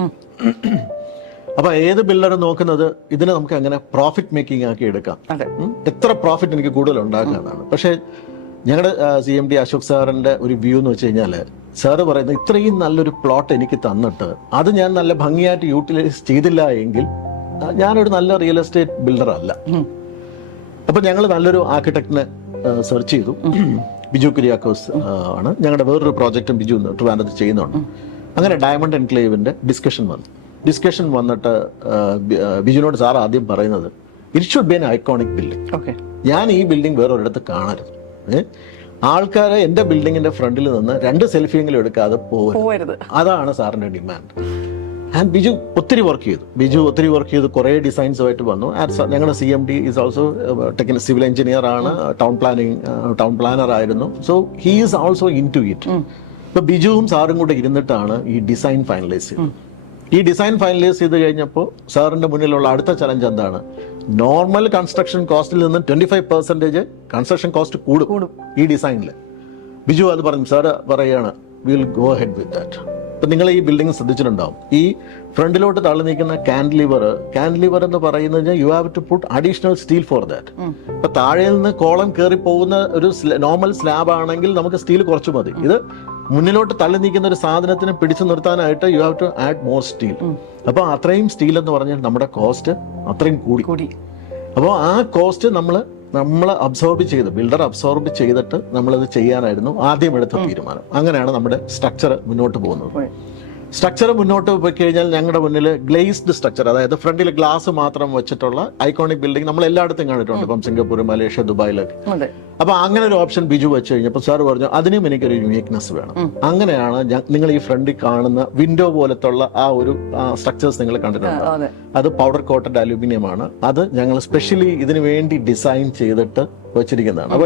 അപ്പൊ ഏത് ബിൽഡറും നോക്കുന്നത് ഇതിനെ നമുക്ക് എങ്ങനെ പ്രോഫിറ്റ് മേക്കിംഗ് ആക്കി എടുക്കാം, എത്ര പ്രോഫിറ്റ് എനിക്ക് കൂടുതൽ ഉണ്ടാക്കാന്നാണ്. പക്ഷേ ഞങ്ങളുടെ CMD അശോക് സാറിന്റെ ഒരു വ്യൂ എന്ന് വെച്ച് കഴിഞ്ഞാല്, സാറ് പറയുന്നത് ഇത്രയും നല്ലൊരു പ്ലോട്ട് എനിക്ക് തന്നിട്ട് അത് ഞാൻ നല്ല ഭംഗിയായിട്ട് യൂട്ടിലൈസ് ചെയ്തില്ല എങ്കിൽ ഞാനൊരു നല്ല റിയൽ എസ്റ്റേറ്റ് ബിൽഡർ അല്ല. അപ്പൊ ഞങ്ങൾ നല്ലൊരു ആർക്കിടെക്ടിനെ സെർച്ച് ചെയ്തു. ബിജു കുര്യാക്കോസ് ആണ് ഞങ്ങളുടെ വേറൊരു പ്രോജക്റ്റും ബിജു ട്രിവാൻഡ്രത്ത് ചെയ്യുന്നുണ്ട്. അങ്ങനെ ഡയമണ്ട് എൻക്ലേവിന്റെ ഡിസ്കഷൻ വന്നിട്ട് ബിജുവിനോട് സാർ ആദ്യം പറയുന്നത് it should be N iconic building. ഞാൻ ഈ ബിൽഡിംഗ് വേറൊരിടത്ത് കാണരുത്. ആൾക്കാരെ എന്റെ ബിൽഡിങ്ങിന്റെ ഫ്രണ്ടിൽ നിന്ന് 2 സെൽഫിയെങ്കിലും എടുക്കാതെ പോകരുത്. അതാണ് സാറിന്റെ ഡിമാൻഡ്. ആൻഡ് ബിജു ഒത്തിരി വർക്ക് ചെയ്തു. കുറേ ഡിസൈൻസുമായിട്ട് വന്നു. ഞങ്ങളുടെ CMD is also civil engineer ആണ്, ടൗൺ പ്ലാനർ ആയിരുന്നു. So he is also into it. ഇപ്പൊ ബിജുവും സാറും കൂടെ ഇരുന്നിട്ടാണ് ഈ ഡിസൈൻ ഫൈനലൈസ് ചെയ്തത്. ഈ ഡിസൈൻ ഫൈനലൈസ് ചെയ്ത് കഴിഞ്ഞപ്പോൾ സാറിന്റെ മുന്നിലുള്ള അടുത്ത ചലഞ്ച് എന്താണ്? നോർമൽ കൺസ്ട്രക്ഷൻ കോസ്റ്റിൽ നിന്ന് 25% കൺസ്ട്രക്ഷൻ കോസ്റ്റ് കൂടും ഈ ഡിസൈനിൽ. ബിജു അത് പറഞ്ഞു, സാറ് പറയാണ് will go head with that. ഇപ്പൊ നിങ്ങൾ ഈ ബിൽഡിംഗ് ശ്രദ്ധിച്ചിട്ടുണ്ടാവും, ഈ ഫ്രണ്ടിലോട്ട് തള്ളി നിൽക്കുന്ന കാൻഡിലിവർ എന്ന് പറയുന്നത് you have to put additional steel for that. ഇപ്പൊ താഴെ നിന്ന് കോളം കയറി പോകുന്ന ഒരു നോർമൽ സ്ലാബ് ആണെങ്കിൽ നമുക്ക് സ്റ്റീൽ കുറച്ച് മതി. ഇത് മുന്നിലോട്ട് തള്ളി നീക്കുന്ന ഒരു സാധനത്തിന് പിടിച്ചു നിർത്താനായിട്ട് you have to add more steel. അപ്പൊ അത്രയും സ്റ്റീൽ എന്ന് പറഞ്ഞാൽ നമ്മുടെ കോസ്റ്റ് അത്രയും കൂടി. അപ്പോൾ ആ കോസ്റ്റ് നമ്മൾ ബിൽഡർ അബ്സോർബ് ചെയ്തിട്ട് നമ്മളത് ചെയ്യാനായിരുന്നു ആദ്യം എടുത്ത തീരുമാനം. അങ്ങനെയാണ് നമ്മുടെ സ്ട്രക്ചർ മുന്നോട്ട് പോകുന്നത്. സ്ട്രക്ചർ മുന്നോട്ട് പോയി കഴിഞ്ഞാൽ ഞങ്ങളുടെ മുന്നിൽ ഗ്ലേസ്ഡ് സ്ട്രക്ചർ, അതായത് ഫ്രണ്ടിൽ ഗ്ലാസ് മാത്രം വെച്ചിട്ടുള്ള ഐക്കോണിക് ബിൽഡിംഗ് നമ്മൾ എല്ലായിടത്തും കണ്ടിട്ടുണ്ട്, ഇപ്പം സിംഗപ്പൂർ, മലേഷ്യ, ദുബായിലൊക്കെ. അപ്പൊ അങ്ങനെ ഒരു ഓപ്ഷൻ ബിജു വെച്ച് കഴിഞ്ഞപ്പോൾ സാർ പറഞ്ഞു അതിനും എനിക്കൊരു യുണീക്നെസ് വേണം. അങ്ങനെയാണ് നിങ്ങൾ ഈ ഫ്രണ്ടിൽ കാണുന്ന വിൻഡോ പോലത്തുള്ള ആ ഒരു സ്ട്രക്ചേഴ്സ് നിങ്ങൾ കണ്ടിട്ടുണ്ട്. അത് പൗഡർ കോട്ടഡ് അലൂമിനിയം ആണ്. അത് ഞങ്ങൾ സ്പെഷ്യലി ഇതിനു വേണ്ടി ഡിസൈൻ ചെയ്തിട്ട് വെച്ചിരിക്കുന്നതാണ്. അപ്പൊ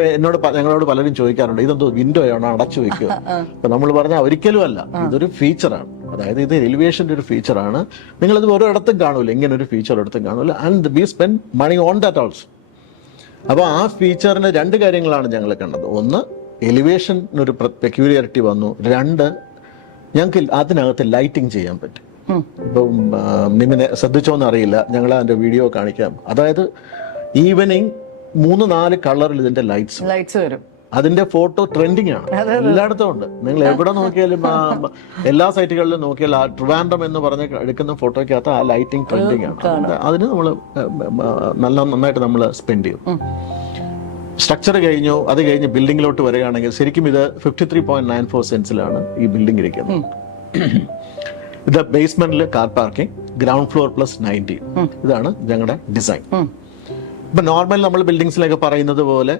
ഞങ്ങളോട് പലരും ചോദിക്കാറുണ്ട് ഇതെന്തോ വിൻഡോ ആണോ അടച്ചു വെക്കുക? അപ്പൊ നമ്മൾ പറഞ്ഞാൽ ഒരിക്കലും അല്ല, ഇതൊരു ഫീച്ചറാണ്. അതായത് ഇത് എലിവേഷന്റെ ഒരു ഫീച്ചറാണ്. നിങ്ങളിത് ഓരോയിടത്തും കാണൂല, ഇങ്ങനെ ഒരു ഫീച്ചർ ഒരിടത്തും കാണൂല. And we spend money on that also. അപ്പോൾ ആ ഫീച്ചറിന് 2 കാര്യങ്ങളാണ് ഞങ്ങൾ കണ്ടത്. ഒന്ന്, എലിവേഷനൊരു പെക്യൂരിയാരിറ്റി വന്നു. 2, ഞങ്ങൾക്ക് അതിനകത്ത് ലൈറ്റിംഗ് ചെയ്യാൻ പറ്റും. ഇപ്പം നിമിനെ ശ്രദ്ധിച്ചോന്ന് അറിയില്ല, ഞങ്ങൾ അതിന്റെ വീഡിയോ കാണിക്കാം. അതായത് ഈവനിങ് 3-4 കളറിൽ ഇതിന്റെ ലൈറ്റ്സ് വരും. അതിന്റെ ഫോട്ടോ ട്രെൻഡിങ് ആണ്, എല്ലായിടത്തും ഉണ്ട്. നിങ്ങൾ എവിടെ നോക്കിയാലും എല്ലാ സൈറ്റുകളിലും നോക്കിയാൽ ആ ട്രിവാൻഡ്രം എന്ന് പറഞ്ഞ് എടുക്കുന്ന ഫോട്ടോയ്ക്കകത്ത് ആ ലൈറ്റിംഗ് ട്രെൻഡിങ് ആണ്. അതിന് നമ്മൾ നന്നായിട്ട് നമ്മൾ സ്പെൻഡ് ചെയ്യും. സ്ട്രക്ചർ കഴിഞ്ഞു. അത് കഴിഞ്ഞ് ബിൽഡിങ്ങിലോട്ട് വരികയാണെങ്കിൽ ശരിക്കും ഇത് 53.94 സെന്റ്സിലാണ് ഈ ബിൽഡിംഗ് ഇരിക്കുന്നത്. ഇത് ബേസ്മെന്റിൽ car parking, ground floor plus 90. ഇതാണ് ഞങ്ങളുടെ ഡിസൈൻ. ഇപ്പൊ നോർമൽ നമ്മൾ ബിൽഡിങ്സിലൊക്കെ പറയുന്നത് പോലെ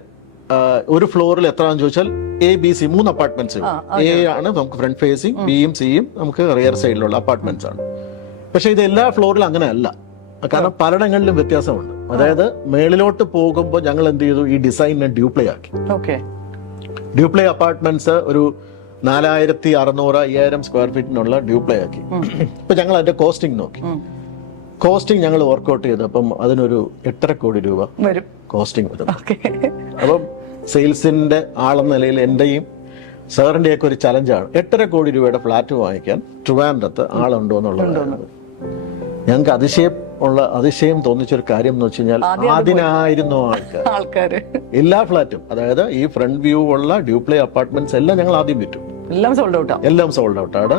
ഒരു ഫ്ലോറിൽ എത്രയാണെന്ന് ചോദിച്ചാൽ ABC 3 അപ്പാർട്ട്മെന്റ്സ്. A ആണ് നമുക്ക് ഫ്രണ്ട് ഫേസിങ്, Bയും Cയും നമുക്ക് റിയർ സൈഡിലുള്ള അപ്പാർട്ട്മെന്റ്സ് ആണ്. പക്ഷെ ഇത് എല്ലാ ഫ്ലോറിലും അങ്ങനെ അല്ല, കാരണം പലയിടങ്ങളിലും വ്യത്യാസമുണ്ട്. അതായത് മേളിലോട്ട് പോകുമ്പോൾ ഞങ്ങൾ എന്ത് ചെയ്തു, ഈ ഡിസൈനിനെ ഡ്യൂപ്ലേ ആക്കി. ഡ്യൂപ്ലേ അപ്പാർട്ട്മെന്റ്സ് ഒരു 4600-5000 സ്ക്വയർ ഫീറ്റിനുള്ള ഡ്യൂപ്ലേ ആക്കി. ഇപ്പൊ ഞങ്ങൾ അതിന്റെ കോസ്റ്റിംഗ് നോക്കി. കോസ്റ്റിംഗ് ഞങ്ങൾ വർക്ക്ഔട്ട് ചെയ്തു. അപ്പം അതിനൊരു 8.5 കോടി രൂപ കോസ്റ്റിംഗ് വരും. അപ്പം സെയിൽസിന്റെ ആളെന്ന നിലയിൽ എന്റെയും സാറിന്റെ ഒക്കെ ഒരു ചലഞ്ചാണ് 8.5 കോടി രൂപയുടെ ഫ്ലാറ്റ് വാങ്ങിക്കാൻ ട്രിവാൻഡ്രത്ത് ആളുണ്ടോ എന്നുള്ളത്. ഞങ്ങൾക്ക് അതിശയം തോന്നിച്ചൊരു കാര്യം എന്ന് വെച്ച് കഴിഞ്ഞാൽ 10,000 ആൾക്കാർ എല്ലാ ഫ്ലാറ്റും, അതായത് ഈ ഫ്രണ്ട് വ്യൂ ഉള്ള ഡ്യൂപ്ലേ അപ്പാർട്ട്മെന്റ്സ് എല്ലാം ഞങ്ങൾ ആദ്യം വിറ്റു. എല്ലാം സോൾഡ് ഔട്ട് ആണ്.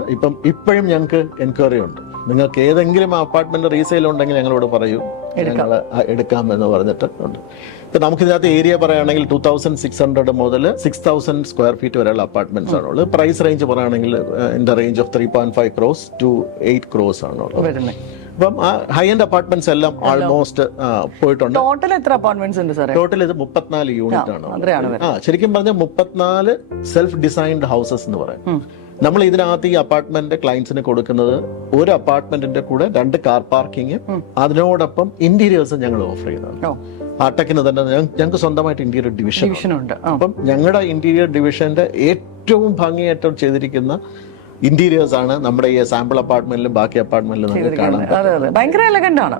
ഇപ്പോഴും ഞങ്ങൾക്ക് എൻക്വയറി ഉണ്ട്. നിങ്ങൾക്ക് ഏതെങ്കിലും അപ്പാർട്ട്മെന്റ് റീസെയിൽ ഉണ്ടെങ്കിൽ ഞങ്ങളോട് പറയൂ, ഞങ്ങൾ എടുക്കാം എന്ന് പറഞ്ഞിട്ട് ഉണ്ട്. ഇപ്പൊ നമുക്ക് ഇതിനകത്ത് ഏരിയ പറയുകയാണെങ്കിൽ 2600 മുതൽ 6000 സ്ക്വയർ ഫീറ്റ് വരെയുള്ള അപ്പാർട്ട്മെന്റ്സ് ആണുള്ളത്. പ്രൈസ് റേഞ്ച് പറയുകയാണെങ്കിൽ in the range of 3.5 crores to 8 crores ആണുള്ളത്. അപ്പം ഹൈ എൻഡ് അപ്പാർട്ട്മെന്റ്സ് എല്ലാം ആൾമോസ്റ്റ് പോയിട്ടുണ്ട്. ടോട്ടൽ എത്ര അപ്പാർട്ട്മെന്റ്സ് ഉണ്ട് സാർ? ടോട്ടൽ ഇത് 34 യൂണിറ്റ് ആണ്. ശരിക്കും പറഞ്ഞാൽ 34 സെൽഫ് ഡിസൈൻഡ് ഹൗസസ് എന്ന് പറയും. നമ്മൾ ഇതിനകത്ത് ഈ അപ്പാർട്ട്മെന്റ് ക്ലയൻസിന് കൊടുക്കുന്നത് ഒരു അപ്പാർട്ട്മെന്റിന്റെ കൂടെ 2 കാർ പാർക്കിംഗ്, അതിനോടൊപ്പം ഇന്റീരിയേഴ്സ് ഞങ്ങൾ ഓഫർ ചെയ്യുന്നുണ്ട്. ആർടെക്കിന് തന്നെ ഞങ്ങൾക്ക് സ്വന്തമായിട്ട് ഇന്റീരിയർ ഡിവിഷൻ ഉണ്ട്. അപ്പം ഞങ്ങളുടെ ഇന്റീരിയർ ഡിവിഷന്റെ ഏറ്റവും ഭംഗിയായിട്ട് ചെയ്തിരിക്കുന്ന ഇന്റീരിയേഴ്സ് ആണ് നമ്മുടെ ഈ സാമ്പിൾ അപ്പാർട്ട്മെന്റിലും ബാക്കി അപ്പാർട്ട്മെന്റിലും നമുക്ക് കാണാം. ഭയങ്കര എലഗന്റ് ആണ്.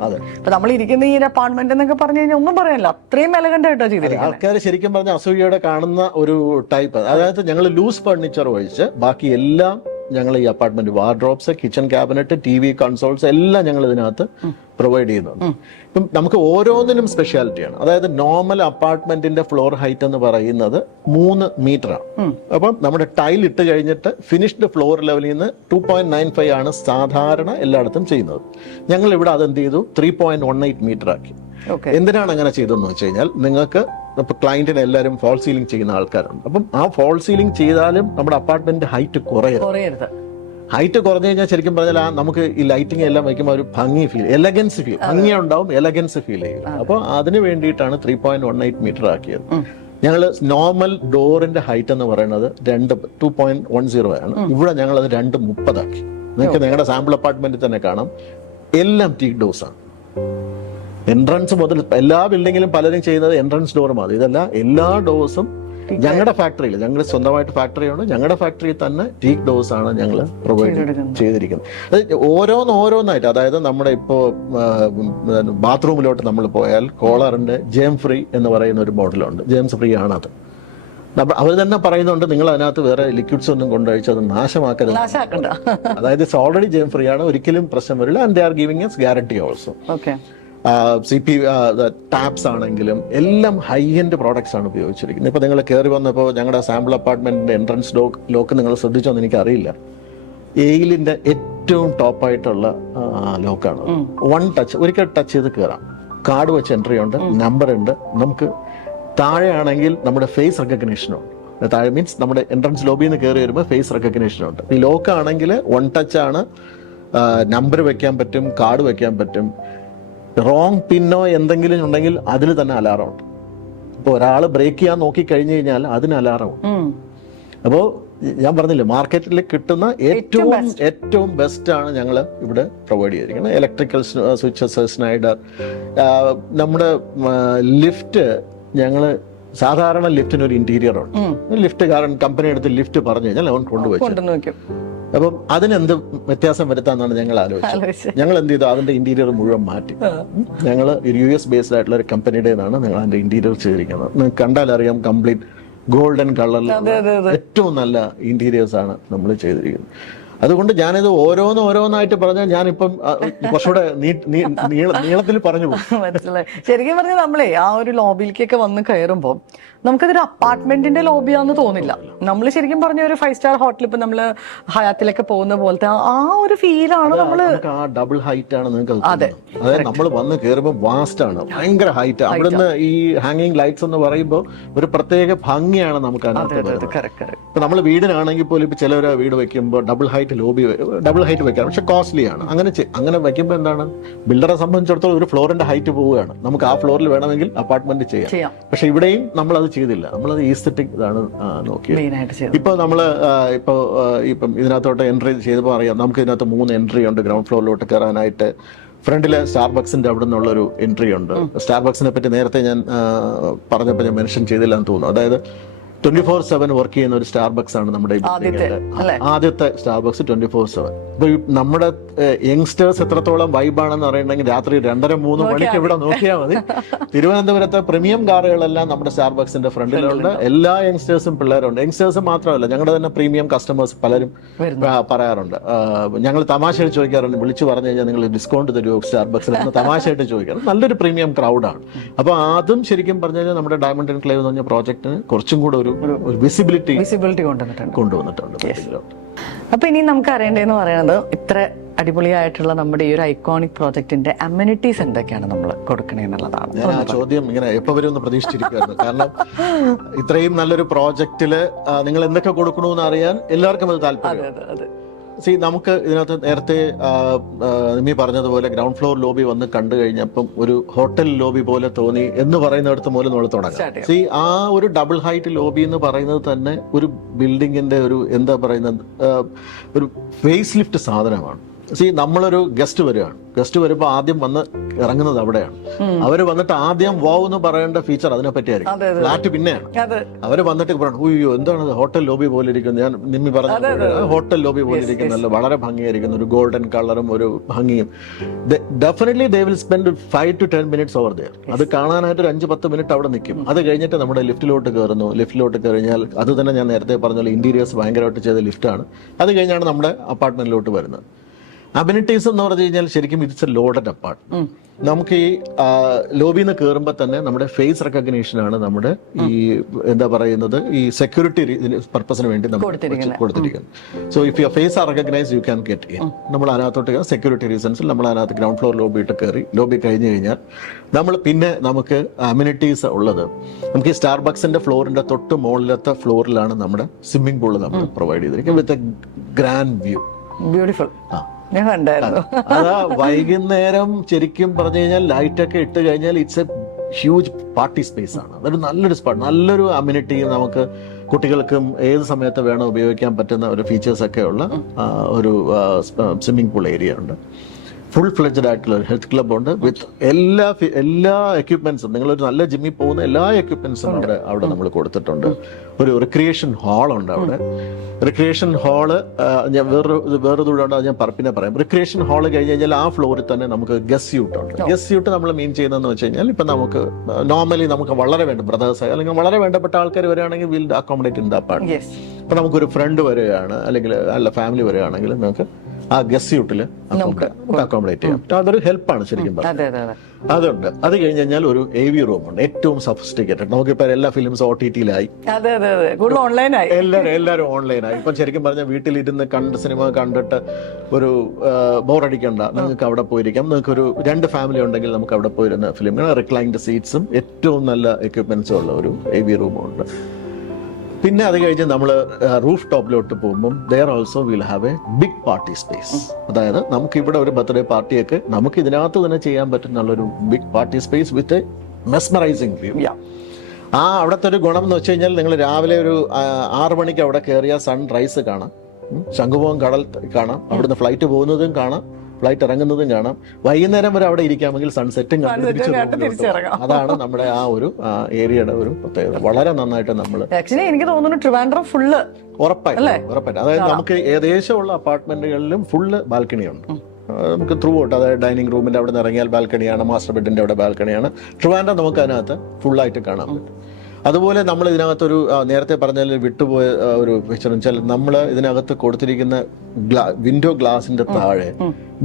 നമ്മൾ ഇരിക്കുന്ന ഈ അപ്പാർട്ട്മെന്റ് എന്നൊക്കെ പറഞ്ഞു കഴിഞ്ഞാൽ ഒന്നും പറയാനില്ല, അത്രയും എലഗന്റ് ആയിട്ടോ ചെയ്തിരിക്കുന്നത്. ആൾക്കാർ ശരിക്കും പറഞ്ഞ അസൂയയോടെ കാണുന്ന ഒരു ടൈപ്പ്. അതായത് ഞങ്ങൾ ലൂസ് ഫർണിച്ചർ ഒഴിച്ച് ബാക്കി എല്ലാം ഞങ്ങൾ ഈ apartment wardrobes, kitchen cabinet, TV consoles എല്ലാം ഞങ്ങൾ ഇതിനകത്ത് പ്രൊവൈഡ് ചെയ്യുന്നുണ്ട്. ഇപ്പം നമുക്ക് ഓരോന്നിനും സ്പെഷ്യാലിറ്റിയാണ്. അതായത് നോർമൽ അപ്പാർട്ട്മെന്റിന്റെ ഫ്ലോർ ഹൈറ്റ് എന്ന് പറയുന്നത് 3 മീറ്ററാണ്. അപ്പം നമ്മുടെ ടൈൽ ഇട്ട് കഴിഞ്ഞിട്ട് ഫിനിഷ്ഡ് ഫ്ലോർ ലെവലിൽ നിന്ന് 2.95 ആണ് സാധാരണ എല്ലായിടത്തും ചെയ്യുന്നത്. ഞങ്ങൾ ഇവിടെ അതെന്ത് ചെയ്തു, 3.18 മീറ്റർ ആക്കി. എന്തിനാണ് അങ്ങനെ ചെയ്തതെന്ന് വെച്ച് കഴിഞ്ഞാൽ, നിങ്ങൾക്ക് ഇപ്പൊ ക്ലയന്റിന് എല്ലാവരും ഫോൾ സീലിംഗ് ചെയ്യുന്ന ആൾക്കാരുണ്ട്. അപ്പം ആ ഫോൾ സീലിംഗ് ചെയ്താലും നമ്മുടെ അപ്പാർട്ട്മെന്റ് ഹൈറ്റ് കുറയരുത്. ഹൈറ്റ് കുറഞ്ഞു കഴിഞ്ഞാൽ ശരിക്കും പറഞ്ഞാൽ നമുക്ക് ഈ ലൈറ്റിംഗ് എല്ലാം വയ്ക്കുമ്പോൾ ഒരു ഭംഗി ഫീൽ, എലഗൻസ് ഫീൽ, ഭംഗി ഉണ്ടാവും, എലഗൻസ് ഫീൽ ചെയ്യും. അപ്പോൾ അതിന് വേണ്ടിയിട്ടാണ് 3.18 മീറ്റർ ആക്കിയത്. ഞങ്ങൾ നോർമൽ ഡോറിന്റെ ഹൈറ്റ് എന്ന് പറയുന്നത് 2.10 ആണ്. ഇവിടെ ഞങ്ങൾ അത് 2.30 ആക്കി. നിങ്ങൾക്ക് നിങ്ങളുടെ സാമ്പിൾ അപ്പാർട്ട്മെന്റിൽ തന്നെ കാണാം, എല്ലാം ടീക്ക് ഡോസ് ആണ്. എൻട്രൻസ് മുതൽ എല്ലാ ബിൽഡിങ്ങിലും പലരും ചെയ്യുന്നത് എൻട്രൻസ് ഡോർ മതി. ഇതല്ല, എല്ലാ ഡോസും ഞങ്ങളുടെ ഫാക്ടറിയിൽ, ഞങ്ങൾ സ്വന്തമായിട്ട് ഫാക്ടറിയുണ്ട്, ഞങ്ങളുടെ ഫാക്ടറിയിൽ തന്നെ ടീക്ക് ഡോസ് ആണ് ഞങ്ങൾ പ്രൊവൈഡ് ചെയ്തിരിക്കുന്നത്. അത് ഓരോന്നായിട്ട്, അതായത് നമ്മുടെ ഇപ്പോ ബാത്റൂമിലോട്ട് നമ്മൾ പോയാൽ കോളറിന്റെ ജെം ഫ്രീ എന്ന് പറയുന്ന ഒരു മോഡലുണ്ട്. ജെംസ് ഫ്രീ ആണ് അത്. അവർ തന്നെ പറയുന്നുണ്ട്, നിങ്ങൾ അതിനകത്ത് വേറെ ലിക്വിഡ്സ് ഒന്നും കൊണ്ടുവച്ച് അത് നാശമാക്കരുത്. അതായത് ഇറ്റ്സ് ഓൾറെഡി ജെം ഫ്രീ ആണ്, ഒരിക്കലും പ്രശ്നം വരില്ല. And they are giving S guarantee also. CP taps ആണെങ്കിലും എല്ലാം ഹൈ എൻഡ് പ്രോഡക്ട്സ് ആണ് ഉപയോഗിച്ചിരിക്കുന്നത്. ഇപ്പൊ നിങ്ങൾ കയറി വന്നപ്പോൾ ഞങ്ങളുടെ സാമ്പിൾ അപ്പാർട്ട്മെന്റിന്റെ എൻട്രൻസ് ലോക്ക് നിങ്ങൾ ശ്രദ്ധിച്ചോന്ന് എനിക്കറിയില്ല. എയിലിന്റെ ഏറ്റവും ടോപ്പായിട്ടുള്ള ലോക്കാണ്. 1 ടച്ച്, ഒരിക്കൽ ടച്ച് ചെയ്ത് കയറാം. കാർഡ് വെച്ച് എൻട്രി ഉണ്ട്, നമ്പർ ഉണ്ട്. നമുക്ക് താഴെയാണെങ്കിൽ നമ്മുടെ ഫേസ് റെക്കഗ്നീഷൻ ഉണ്ട്. താഴെ മീൻസ് നമ്മുടെ എൻട്രൻസ് ലോബിയിൽ നിന്ന് കയറി വരുമ്പോൾ ഫേസ് റെക്കഗ്നീഷൻ ഉണ്ട്. ഈ ലോക്ക് ആണെങ്കിൽ 1 ടച്ച് ആണ്. നമ്പർ വെക്കാൻ പറ്റും, കാർഡ് വെക്കാൻ പറ്റും. റോങ് പിന്നോ എന്തെങ്കിലും ഉണ്ടെങ്കിൽ അതിൽ തന്നെ അലാറം ഉണ്ട്. ഇപ്പൊ ഒരാൾ ബ്രേക്ക് ചെയ്യാൻ നോക്കി കഴിഞ്ഞു കഴിഞ്ഞാൽ അതിന് അലാറം ഉണ്ട്. അപ്പോ ഞാൻ പറഞ്ഞില്ലേ, മാർക്കറ്റിൽ കിട്ടുന്ന ഏറ്റവും ബെസ്റ്റ് ആണ് ഞങ്ങൾ ഇവിടെ പ്രൊവൈഡ് ചെയ്തിരിക്കുന്നത്. ഇലക്ട്രിക്കൽ സ്വിച്ചസ്, സ്നൈഡർ, നമ്മുടെ ലിഫ്റ്റ്, ഞങ്ങൾ സാധാരണ ലിഫ്റ്റിന് ഒരു ഇന്റീരിയർ ഉണ്ട്. ലിഫ്റ്റ് കാരണം കമ്പനി എടുത്ത് ലിഫ്റ്റ് പറഞ്ഞു കഴിഞ്ഞാൽ അവൻ കൊണ്ടുപോയി. അപ്പം അതിനെന്ത് വ്യത്യാസം വരുത്താന്നാണ് ഞങ്ങൾ ആലോചിച്ചത്. ഞങ്ങൾ എന്ത് ചെയ്തു, അതിന്റെ ഇന്റീരിയർ മുഴുവൻ മാറ്റി. ഞങ്ങൾ US ബേസ്ഡ് ആയിട്ടുള്ള ഒരു കമ്പനിയുടേതാണ് ഞങ്ങൾ അതിന്റെ ഇന്റീരിയർ ചെയ്തിരിക്കുന്നത്. നിങ്ങൾക്ക് കണ്ടാൽ അറിയാം, കംപ്ലീറ്റ് ഗോൾഡൻ കളറിൽ ഏറ്റവും നല്ല ഇന്റീരിയേഴ്സ് ആണ് നമ്മൾ ചെയ്തിരിക്കുന്നത്. അതുകൊണ്ട് ഞാനിത് ഓരോന്നായിട്ട് പറഞ്ഞാൽ ഞാനിപ്പം കുറച്ചുകൂടെ നീളത്തിൽ പറഞ്ഞു പോകും. മനസ്സിലായി. ശരിക്കും പറഞ്ഞാൽ നമ്മളെ ആ ഒരു ലോബിയിലേക്കൊക്കെ വന്ന് കയറുമ്പോൾ നമുക്കതൊരു അപ്പാർട്ട്മെന്റിന്റെ ലോബിയാന്ന് തോന്നില്ല. നമ്മൾ ശരിക്കും പറഞ്ഞ ഒരു 5 സ്റ്റാർ ഹോട്ടൽ, ഇപ്പൊ നമ്മള് ഹയാത്തിലൊക്കെ പോകുന്ന പോലത്തെ ആ ഒരു ഫീലാണ്. നമ്മള് ആ ഡബിൾ ഹൈറ്റ് ആണ് നിങ്ങൾക്ക്. അതായത് നമ്മൾ വന്ന് കയറുമ്പോൾ വാസ്റ്റ് ആണ്, ഭയങ്കര ഹൈറ്റ്. അവിടുന്ന് ഈ ഹാങ്ങിങ് ലൈറ്റ്സ് എന്ന് പറയുമ്പോൾ ഒരു പ്രത്യേക ഭംഗിയാണ് നമുക്ക് അതിനകത്ത്. ഇപ്പൊ നമ്മൾ വീടിനാണെങ്കിൽ പോലും ഇപ്പൊ ചിലവർ വീട് വെക്കുമ്പോൾ double height lobby, double height വെക്കാം, പക്ഷെ കോസ്റ്റ്ലി ആണ്. അങ്ങനെ വെക്കുമ്പോൾ എന്താണ്, ബിൽഡറെ സംബന്ധിച്ചിടത്തോളം ഒരു ഫ്ലോറിന്റെ ഹൈറ്റ് പോവുകയാണ്. നമുക്ക് ആ ഫ്ലോറിൽ വേണമെങ്കിൽ അപ്പാർട്ട്മെന്റ് ചെയ്യാം. പക്ഷെ ഇവിടെയും നമ്മൾ അത് ചെയ്തില്ല. നമ്മളത് ഈസ്തെറ്റിക് ഇതാണ് നോക്കിയത്. ഇപ്പൊ നമ്മള് ഇപ്പം ഇതിനകത്തോട്ട് എൻട്രി ചെയ്തപ്പോൾ അറിയാം, നമുക്ക് ഇതിനകത്ത് 3 എൻട്രി ഉണ്ട് ഗ്രൗണ്ട് ഫ്ലോറിലോട്ട് കയറാനായിട്ട്. ഫ്രണ്ടില് സ്റ്റാർബക്സിന്റെ അവിടെ നിന്നുള്ളൊരു എൻട്രി ഉണ്ട്. സ്റ്റാർബക്സിനെ പറ്റി നേരത്തെ ഞാൻ പറഞ്ഞപ്പോൾ ഞാൻ മെൻഷൻ ചെയ്തില്ല എന്ന് തോന്നുന്നു. അതായത് 24/7 വർക്ക് ചെയ്യുന്ന ഒരു സ്റ്റാർബക്സ് ആണ് നമ്മുടെ ആദ്യത്തെ സ്റ്റാർബക്സ് 24/7. ഇപ്പൊ നമ്മുടെ യങ്സ്റ്റേഴ്സ് എത്രത്തോളം വൈബാണെന്ന് അറിയണമെങ്കിൽ രാത്രി 2:30-3 മണിക്ക് ഇവിടെ നോക്കിയാൽ മതി. തിരുവനന്തപുരത്തെ പ്രീമിയം കാറുകളെല്ലാം നമ്മുടെ സ്റ്റാർബക്സിന്റെ ഫ്രണ്ടിലുണ്ട്. എല്ലാ യങ്സ്റ്റേഴ്സും പിള്ളേരുണ്ട്. യങ്സ്റ്റേഴ്സ് മാത്രമല്ല, ഞങ്ങളുടെ തന്നെ പ്രീമിയം കസ്റ്റമേഴ്സ് പലരും പറയാറുണ്ട്. ഞങ്ങൾ തമാശയായിട്ട് ചോദിക്കാറുണ്ട്, വിളിച്ചു പറഞ്ഞു കഴിഞ്ഞാൽ നിങ്ങൾ ഡിസ്കൗണ്ട് തരുമോ സ്റ്റാർബക്സിൽ എന്ന് തമാശയായിട്ട് ചോദിക്കാറുണ്ട്. നല്ലൊരു പ്രീമിയം ക്രൗഡാണ്. അപ്പൊ അതും ശരിക്കും പറഞ്ഞു കഴിഞ്ഞാൽ നമ്മുടെ ഡയമണ്ട് എൻക്ലേവ് എന്ന് പറഞ്ഞ പ്രോജക്റ്റിന് കുറച്ചും കൂടെ ഒരു വിസിബിലിറ്റി കൊണ്ടുവന്നിട്ടുണ്ട്. അപ്പൊ ഇനി നമുക്ക് അറിയേണ്ടതെന്ന് പറയുന്നത്, ഇത്ര അടിപൊളിയായിട്ടുള്ള നമ്മുടെ ഈ ഒരു ഐക്കോണിക് പ്രോജക്റ്റിന്റെ അമ്യൂണിറ്റീസ് എന്തൊക്കെയാണ് നമ്മൾ കൊടുക്കണേ എന്നുള്ളതാണ്. ഞാൻ ആ ചോദ്യം ഇങ്ങനെ എപ്പോ വരും എന്ന് പ്രതീക്ഷിച്ചിരിക്കുകയായിരുന്നു. കാരണം ഇത്രയും നല്ലൊരു പ്രോജക്റ്റില് നിങ്ങൾ എന്തൊക്കെ കൊടുക്കണമെന്ന് അറിയാൻ എല്ലാവർക്കും അത് താല്പര്യം. നമുക്ക് ഇതിനകത്ത് നേരത്തെ നിമ്മി പറഞ്ഞതുപോലെ ഗ്രൗണ്ട് ഫ്ലോർ ലോബി വന്ന് കണ്ടു കഴിഞ്ഞപ്പം ഒരു ഹോട്ടൽ ലോബി പോലെ തോന്നി എന്ന് പറയുന്നിടത്ത് മൂലം നമ്മൾ തുടങ്ങാം. ആ ഒരു ഡബിൾ ഹൈറ്റ് ലോബി എന്ന് പറയുന്നത് തന്നെ ഒരു ബിൽഡിങ്ങിന്റെ ഒരു എന്താ പറയുന്നത്, ഒരു ഫേസ് ലിഫ്റ്റ് സാധനമാണ്. നമ്മളൊരു ഗസ്റ്റ് വരികയാണ്. ഗസ്റ്റ് വരുമ്പോൾ ആദ്യം വന്ന് ഇറങ്ങുന്നത് അവിടെയാണ്. അവര് വന്നിട്ട് ആദ്യം വാവ് എന്ന് പറയേണ്ട ഫീച്ചർ അതിനെ പറ്റിയായിരിക്കും. ഫ്ലാറ്റ് പിന്നെയാണ്. അവര് വന്നിട്ട് പറയണം, അയ്യോ എന്താണ് ഹോട്ടൽ ലോബി പോലെ ഇരിക്കുന്നത്. ഞാൻ നിമ്മി പറഞ്ഞ ഹോട്ടൽ ലോബി പോലെ ഇരിക്കുന്നല്ലോ, വളരെ ഭംഗിയായിരിക്കുന്നു, ഒരു ഗോൾഡൻ കളറും ഒരു ഭംഗിയും. Definitely they will spend 5 to 10 minutes over there. അത് കാണാനായിട്ട് ഒരു 5-10 മിനിറ്റ് അവിടെ നിൽക്കും. അത് കഴിഞ്ഞിട്ട് നമ്മുടെ ലിഫ്റ്റിലോട്ട് കയറുന്നു. ലിഫ്റ്റിലോട്ട് കഴിഞ്ഞാൽ അത് തന്നെ ഞാൻ നേരത്തെ പറഞ്ഞ ഇന്റീരിയേഴ്സ് ഭയങ്കരമായിട്ട് ചെയ്ത ലിഫ്റ്റാണ്. അത് കഴിഞ്ഞാണ് നമ്മുടെ അപ്പാർട്ട്മെന്റിലോട്ട് വരുന്നത്. അമ്യൂണിറ്റീസ് എന്ന് പറഞ്ഞു കഴിഞ്ഞാൽ ശരിക്കും ഇറ്റ്സ് എ ലോഡഡ് അപ്പാർട്ട്മെന്റ്. നമുക്ക് ഈ ലോബിയിൽ നിന്ന് കയറുമ്പോൾ തന്നെ നമ്മുടെ ഫേസ് റെക്കഗ്നീഷൻ ആണ് നമ്മുടെ ഈ എന്താ പറയുന്നത് ഈ സെക്യൂരിറ്റി പർപ്പസിന് വേണ്ടി നമ്മൾ കൊടുത്തിരിക്കുന്നത്. So if your face are recognise you can get in. നമ്മൾ അതിനകത്തോട്ട് സെക്യൂരിറ്റി റീസൺസിൽ നമ്മൾ അതിനകത്ത് ഗ്രൗണ്ട് ഫ്ലോർ ലോബിയിട്ട് കയറി. ലോബി കഴിഞ്ഞ് കഴിഞ്ഞാൽ നമുക്ക് അമ്യൂണിറ്റീസ് ഉള്ളത്, നമുക്ക് ഈ സ്റ്റാർബക്സിന്റെ ഫ്ലോറിന്റെ തൊട്ട് മുകളിലത്തെ ഫ്ലോറിലാണ് നമ്മുടെ സ്വിമ്മിംഗ് പൂള് നമ്മൾ പ്രൊവൈഡ് ചെയ്തിരിക്കുന്നത് with a grand view. Beautiful. ഞാൻ കണ്ടായിരുന്നു. അതാ വൈകുന്നേരം ശരിക്കും പറഞ്ഞു കഴിഞ്ഞാൽ ലൈറ്റ് ഒക്കെ ഇട്ട് കഴിഞ്ഞാൽ it's A huge party space ആണ്. അതൊരു നല്ലൊരു സ്പോട്ട്, നല്ലൊരു അമ്യൂണിറ്റിയും നമുക്ക് കുട്ടികൾക്കും ഏത് സമയത്ത് വേണം ഉപയോഗിക്കാൻ പറ്റുന്ന ഒരു ഫീച്ചേഴ്സ് ഒക്കെ ഉള്ള ഒരു സ്വിമ്മിംഗ് പൂൾ ഏരിയ ഉണ്ട്. ഫുൾ ഫ്ലെഡ്ജഡ് ആയിട്ടുള്ള ഒരു ഹെൽത്ത് ക്ലബ് ഉണ്ട് വിത്ത് എല്ലാ എക്യുപ്മെന്റ്സും. നിങ്ങളൊരു നല്ല ജിമ്മിൽ പോകുന്ന എല്ലാ എക്യുപ്മെന്റ്സും അവിടെ നമ്മൾ കൊടുത്തിട്ടുണ്ട്. ഒരു റിക്രിയേഷൻ ഹാളുണ്ട് അവിടെ. റിക്രിയേഷൻ ഹാള് ഞാൻ വേറൊരു ദൂരം ഞാൻ പിന്നെ പറയാം. റിക്രിയേഷൻ ഹാള് കഴിഞ്ഞ് കഴിഞ്ഞാൽ ആ ഫ്ലോറിൽ തന്നെ നമുക്ക് ഗസ്റ്റ് സ്യൂട്ട് ഉണ്ട്. ഗസ്റ്റ് സ്യൂട്ട് നമ്മൾ മീൻ ചെയ്യുന്നതെന്ന് വെച്ച് കഴിഞ്ഞാൽ ഇപ്പൊ നമുക്ക് നോർമലി നമുക്ക് വളരെ വേണ്ട ബ്രദേഴ്സ് അല്ലെങ്കിൽ വളരെ വേണ്ടപ്പെട്ട ആൾക്കാർ വരികയാണെങ്കിൽ will accommodate in the apartment. ഇപ്പൊ നമുക്കൊരു ഫ്രണ്ട് വരികയാണ് അല്ലെങ്കിൽ അല്ല ഫാമിലി വരികയാണെങ്കിൽ നമുക്ക് ആ ഗസ്റ്റ് സ്യൂട്ടിൽ അക്കോമഡേറ്റ് ചെയ്യാം. അതൊരു ഹെൽപ്പാണ് ശരിക്കും പറഞ്ഞാൽ. അതുണ്ട്. അത് കഴിഞ്ഞ് കഴിഞ്ഞാൽ ഒരു AV റൂം ഉണ്ട്, ഏറ്റവും സഫിസ്റ്റിക്കേറ്റഡ്. നമുക്കിപ്പോ എല്ലാ ഫിലിംസ് OTT-ലായി, എല്ലാവരും ഓൺലൈനായി. ഇപ്പം ശരിക്കും പറഞ്ഞാൽ വീട്ടിലിരുന്ന് സിനിമ കണ്ടിട്ട് ഒരു ബോറടിക്കണ്ട, നിങ്ങൾക്ക് അവിടെ പോയിരിക്കാം. നിങ്ങൾക്ക് ഒരു 2 ഫാമിലി ഉണ്ടെങ്കിൽ നമുക്ക് അവിടെ പോയിരുന്ന ഫിലിം റിക്ലൈൻഡ് സീറ്റ്സും ഏറ്റവും നല്ല എക്യുപ്മെന്റ്സും ഉള്ള ഒരു AV റൂമും ഉണ്ട്. പിന്നെ അത് കഴിഞ്ഞ് നമ്മൾ റൂഫ് ടോപ്പിലോട്ട് പോകുമ്പോൾ there also will have a big party space. അതായത് നമുക്ക് ഇവിടെ ഒരു ബർത്ത്ഡേ പാർട്ടിയൊക്കെ നമുക്ക് ഇതിനകത്ത് തന്നെ ചെയ്യാൻ പറ്റുന്നുള്ളൊരു big party space with a mesmerising view. അവിടുത്തെ ഒരു ഗുണം എന്ന് വെച്ച് കഴിഞ്ഞാൽ നിങ്ങൾ രാവിലെ ഒരു 6 മണിക്ക് അവിടെ കയറിയ സൺറൈസ് കാണാം, ശംഖുമുഖം കടൽ കാണാം, അവിടുന്ന് ഫ്ലൈറ്റ് പോകുന്നതും കാണാം, ഫ്ലൈറ്റ് ഇറങ്ങുന്നതും കാണാം. വൈകുന്നേരം വരെ അവിടെ ഇരിക്കാമെങ്കിൽ സൺസെറ്റും കണ്ട് തിരിച്ചിറങ്ങാം. അതാണ് നമ്മുടെ ആ ഒരു ഏരിയയുടെ ഒരു പ്രത്യേകത. വളരെ നന്നായിട്ട് നമ്മൾ എനിക്ക് തോന്നുന്നു ട്രിവാൻഡ്രം ഫുള്ള് ഉറപ്പായിട്ടും അതായത് നമുക്ക് ഏകദേശമുള്ള അപ്പാർട്ട്മെന്റുകളിലും ഫുള്ള് ബാൽക്കണി ഉണ്ട്. നമുക്ക് ത്രൂ ഔട്ട്, അതായത് ഡൈനിങ് റൂമിന്റെ അവിടെ നിന്ന് ഇറങ്ങിയാൽ ബാൽക്കണിയാണ്, മാസ്റ്റർ ബെഡിന്റെ അവിടെ ബാൽക്കണിയാണ്. ട്രിവാൻഡ്രം നമുക്ക് അതിനകത്ത് ഫുള്ളായിട്ട് കാണാൻ പറ്റും. അതുപോലെ നമ്മൾ ഇതിനകത്തൊരു നേരത്തെ പറഞ്ഞാൽ വിട്ടുപോയ ഒരു ഫീച്ചർ വെച്ചാൽ നമ്മൾ ഇതിനകത്ത് കൊടുത്തിരിക്കുന്ന വിൻഡോ ഗ്ലാസിന്റെ താഴെ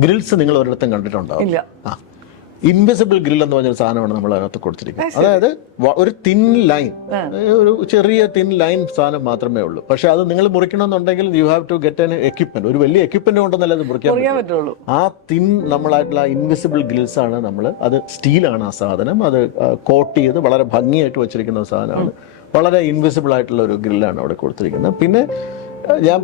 ഗ്രിൽസ് നിങ്ങൾ ഒരിടത്തും കണ്ടിട്ടുണ്ടാവും. ഇൻവിസിബിൾ ഗ്രിൽ എന്ന് പറഞ്ഞൊരു സാധനമാണ് നമ്മൾ അതിനകത്ത് കൊടുത്തിരിക്കുന്നത്. അതായത് ഒരു തിൻ ലൈൻ, ഒരു ചെറിയ തിൻ ലൈൻ സാധനം മാത്രമേ ഉള്ളൂ. പക്ഷെ അത് നിങ്ങൾ മുറിക്കണമെന്നുണ്ടെങ്കിൽ you have to get an equipment. ഒരു വലിയ എക്യുപ്മെന്റ് കൊണ്ടൊന്നല്ല അത് മുറിക്കാൻ പറ്റുള്ളൂ. ആ തിൻ നമ്മളായിട്ടുള്ള ഇൻവിസിബിൾ ഗ്രിൽസ് ആണ് നമ്മൾ. അത് സ്റ്റീലാണ് ആ സാധനം. അത് കോട്ട് ചെയ്ത് വളരെ ഭംഗിയായിട്ട് വെച്ചിരിക്കുന്ന ഒരു സാധനമാണ്. വളരെ ഇൻവിസിബിൾ ആയിട്ടുള്ള ഒരു ഗ്രില്ലാണ് അവിടെ കൊടുത്തിരിക്കുന്നത്. പിന്നെ ഞാൻ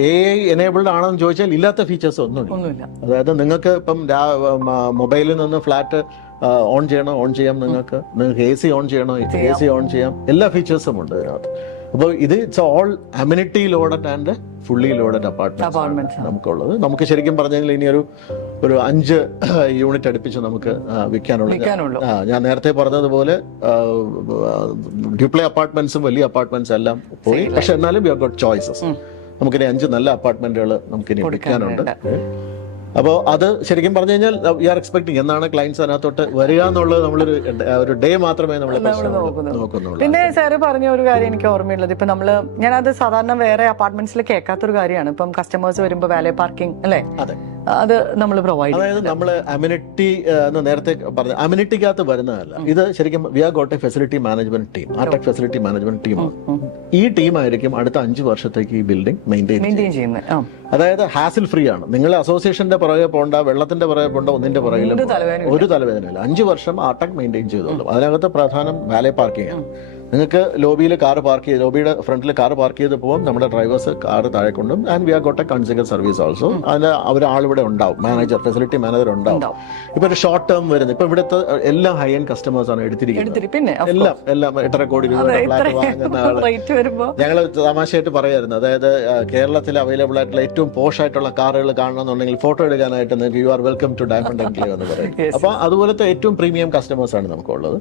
AI എനേബിൾഡ് ആണെന്ന് ചോദിച്ചാൽ ഇല്ലാത്ത ഫീച്ചേഴ്സ് ഒന്നുമില്ല. അതായത് നിങ്ങൾക്ക് ഇപ്പം മൊബൈലിൽ നിന്ന് ഫ്ലാറ്റ് ഓൺ ചെയ്യാം, നിങ്ങൾക്ക് AC ഓൺ ചെയ്യണോ AC ഓൺ ചെയ്യാം. എല്ലാ ഫീച്ചേഴ്സും ഉണ്ട് ഇതിനകത്ത്. അപ്പോൾ ഇത് it's all amenity loaded and fully loaded apartment നമുക്കുള്ളത്. നമുക്ക് ശരിക്കും പറഞ്ഞാൽ ഇനി ഒരു 5 യൂണിറ്റ് അടുപ്പിച്ച് നമുക്ക് വിൽക്കാനുള്ള. ഞാൻ നേരത്തെ പറഞ്ഞതുപോലെ ഡ്യൂപ്ലേ അപ്പാർട്ട്മെന്റ്സും വലിയ അപ്പാർട്ട്മെന്റ്സ് എല്ലാം പോയി. പക്ഷെ എന്നാലും വി ഹാവ് ഗോട്ട് ചോയ്സസ്. നമുക്കിനി 5 നല്ല അപ്പാർട്ട്മെന്റുകൾ നമുക്കിനി വിൽക്കാനുണ്ട്. അപ്പോൾ അത് ശരിക്കും പറഞ്ഞു കഴിഞ്ഞാൽ വി ആർ എക്സ്പെക്ടിങ് എന്നാണ് ക്ലയൻസ് അതിനകത്തോട്ട് വരിക എന്നുള്ളത് നമ്മളൊരു ഡേ മാത്രമേ നമ്മൾ നോക്കുന്നുള്ളൂ. പിന്നെ സാറ് പറഞ്ഞ ഒരു കാര്യം എനിക്ക് ഓർമ്മയുള്ളത്, ഇപ്പൊ ഞാനത് സാധാരണ വേറെ അപ്പാർട്ട്മെന്റ്സിൽ കേൾക്കാത്തൊരു കാര്യമാണ്. ഇപ്പം കസ്റ്റമേഴ്സ് വരുമ്പോൾ വാലെ പാർക്കിംഗ് അല്ലേ, അത് നമ്മൾ പ്രൊവൈഡ്, അതായത് നമ്മൾ അമ്യൂണിറ്റി എന്ന് നേരത്തെ പറഞ്ഞ അമ്യൂണിറ്റിക്കകത്ത് വരുന്നതല്ല. ഇത് ശരിക്കും we are got a facility management team, Artech facility management ടീമാണ്. ഈ ടീമായിരിക്കും അടുത്ത 5 വർഷത്തേക്ക് ഈ ബിൽഡിംഗ് മെയിൻറ്റെയിൻ ചെയ്യുന്നത്. അതായത് ഹാസിൽ ഫ്രീ ആണ്. നിങ്ങൾ അസോസിയേഷന്റെ പുറകെ പോണ്ട, വെള്ളത്തിന്റെ പുറകെ പോണ്ട, ഒന്നിന്റെ പുറകിലും ഒരു തലവേദനയില്ല. 5 വർഷം ആർടെക് മെയിൻറ്റെയിൻ ചെയ്തോളും. അതിനകത്ത് പ്രധാനം വാലെ പാർക്കിംഗ് ആണ്. നിങ്ങൾക്ക് ലോബിയിൽ കാർ പാർക്ക് ചെയ്ത് ലോബിയുടെ ഫ്രണ്ടിൽ കാർ പാർക്ക് ചെയ്ത് പോകും, നമ്മുടെ ഡ്രൈവേഴ്സ് കാർ താഴെ കൊണ്ടും and we are got a concierge service also. അതിന് ഒരാളിവിടെ ഉണ്ടാവും, മാനേജർ, ഫെസിലിറ്റി മാനേജർ ഉണ്ടാവും. ഇപ്പൊ ഒരു ഷോർട്ട് ടേം വരുന്നത്, ഇപ്പൊ ഇവിടുത്തെ എല്ലാ ഹൈ എൻഡ് കസ്റ്റമേഴ്സ് ആണ് എടുത്തിരിക്കുന്നത്. പിന്നെ എല്ലാം 8.5 കോടി രൂപ ഫ്ലാറ്റ് വാങ്ങുന്ന ആള്. ഞങ്ങൾ തമാശയായിട്ട് പറയായിരുന്നു, അതായത് കേരളത്തിൽ അവൈലബിൾ ആയിട്ടുള്ള ഏറ്റവും പോഷ് ആയിട്ടുള്ള കാറുകൾ കാണണമെന്നുണ്ടെങ്കിൽ ഫോട്ടോ എടുക്കാനായിട്ട് നിങ്ങൾക്ക് you are welcome to Diamond Enclave എന്ന് പറയും. അപ്പൊ അതുപോലത്തെ ഏറ്റവും പ്രീമിയം കസ്റ്റമേഴ്സ് ആണ് നമുക്കുള്ളത്.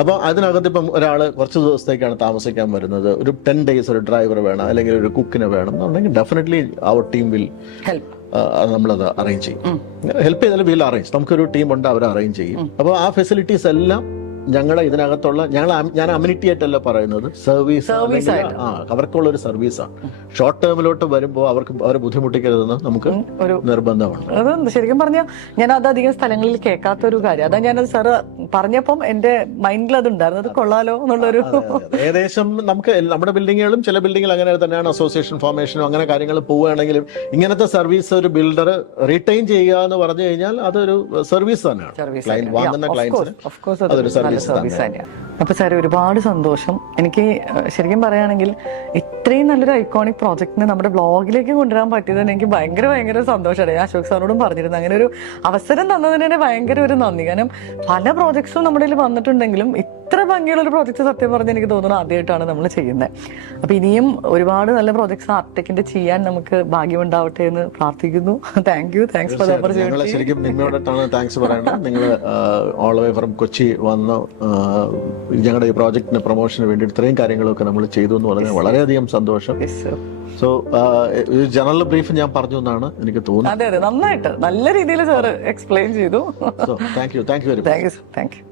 അപ്പൊ അതിനകത്ത് ഇപ്പം ഒരാൾ കുറച്ച് ദിവസത്തേക്കാണ് താമസിക്കാൻ വരുന്നത്, ഒരു 10 days ഒരു ഡ്രൈവർ വേണം അല്ലെങ്കിൽ ഒരു കുക്കിന് വേണം എന്നുണ്ടെങ്കിൽ ഡെഫിനറ്റ്ലി അവർ ടീം വിൽ നമ്മളത് അറേഞ്ച് ചെയ്യും. ഹെൽപ്പ് ചെയ്താലും വിൽ അറേഞ്ച്, നമുക്കൊരു ടീം ഉണ്ട്, അവർ അറേഞ്ച് ചെയ്യും. അപ്പോൾ ആ ഫെസിലിറ്റീസ് എല്ലാം ഞങ്ങളുടെ ഇതിനകത്തുള്ള ഞാൻ അമ്യൂണിറ്റി ആയിട്ടല്ല പറയുന്നത്, സർവീസ് അവർക്കുള്ള ഒരു സർവീസാണ്. ഷോർട്ട് ടേമിലോട്ട് വരുമ്പോൾ അവരെ ബുദ്ധിമുട്ടിക്കരുതെന്ന് നമുക്ക് ഒരു നിർബന്ധമാണ്. അത് ശരിക്കും പറഞ്ഞാൽ ഞാൻ അത് അധികം സ്ഥലങ്ങളിൽ കേൾക്കാത്തൊരു കാര്യം, അതാ ഞാനത് സാറ് പറഞ്ഞപ്പം എന്റെ മൈൻഡിൽ അത് ഉണ്ടായിരുന്നു, അത് കൊള്ളാലോ എന്നുള്ളൊരു. ഏകദേശം നമുക്ക് നമ്മുടെ ബിൽഡിങ്ങുകളും ചില ബിൽഡിങ്ങിൽ അങ്ങനെ തന്നെയാണ്, അസോസിയേഷൻ ഫോർമേഷനും അങ്ങനെ കാര്യങ്ങൾ പോവുകയാണെങ്കിലും ഇങ്ങനത്തെ സർവീസ് ഒരു ബിൽഡർ റീറ്റെയിൻ ചെയ്യുക എന്ന് പറഞ്ഞു കഴിഞ്ഞാൽ അതൊരു സർവീസ് തന്നെയാണ്. ക്ലയന്റ് വാങ്ങുന്ന ക്ലയന്റ്സിന് അതൊരു സർവീസ്. അപ്പൊ സാർ ഒരുപാട് സന്തോഷം. എനിക്ക് ശരിക്കും പറയുകയാണെങ്കിൽ ഇത്രയും നല്ലൊരു ഐക്കോണിക് പ്രോജക്റ്റിനെ നമ്മുടെ ബ്ലോഗിലേക്ക് കൊണ്ടുവരാൻ പറ്റിയതിന് എനിക്ക് ഭയങ്കര സന്തോഷമാണ്. അശോക് സാറിനോടും പറഞ്ഞിരുന്നു, അങ്ങനെ ഒരു അവസരം തന്നതിന് തന്നെ ഭയങ്കര ഒരു നന്ദി. കാരണം പല പ്രോജക്ട്സും നമ്മുടെ കയ്യിൽ വന്നിട്ടുണ്ടെങ്കിലും ഇത്ര ഭംഗിയുള്ള ഒരു പ്രോജക്റ്റ് സത്യം പറഞ്ഞ് എനിക്ക് തോന്നുന്നു ആദ്യമായിട്ടാണ് നമ്മൾ ചെയ്യുന്നത്. അപ്പൊ ഇനിയും ഒരുപാട് നല്ല പ്രോജക്ട്സ് ആർട്ടെക്കിന്റെ ചെയ്യാൻ നമുക്ക് ഭാഗ്യമുണ്ടാവട്ടെ എന്ന് പ്രാർത്ഥിക്കുന്നു. Thanks for the opportunity. ശരിക്കും നിങ്ങളോടാണ് താങ്ക്സ് പറയുന്നത്. നിങ്ങൾ ഓൾ വേ ഫ്രം കൊച്ചി വന്ന് ഞങ്ങളുടെ ഈ പ്രോജക്റ്റിന് പ്രൊമോഷന് വേണ്ടി ഇത്രയും കാര്യങ്ങളൊക്കെ നമ്മൾ ചെയ്തു എന്ന് പറഞ്ഞാൽ വളരെയധികം സന്തോഷം. സോ ജനറൽ ബ്രീഫ് ഞാൻ പറഞ്ഞു എന്നാണ് എനിക്ക് തോന്നുന്നത്. അതെ, നന്നായിട്ട് നല്ല രീതിയിൽ സാർ എക്സ്പ്ലെയിൻ ചെയ്തു. Thank you very much. Thank you.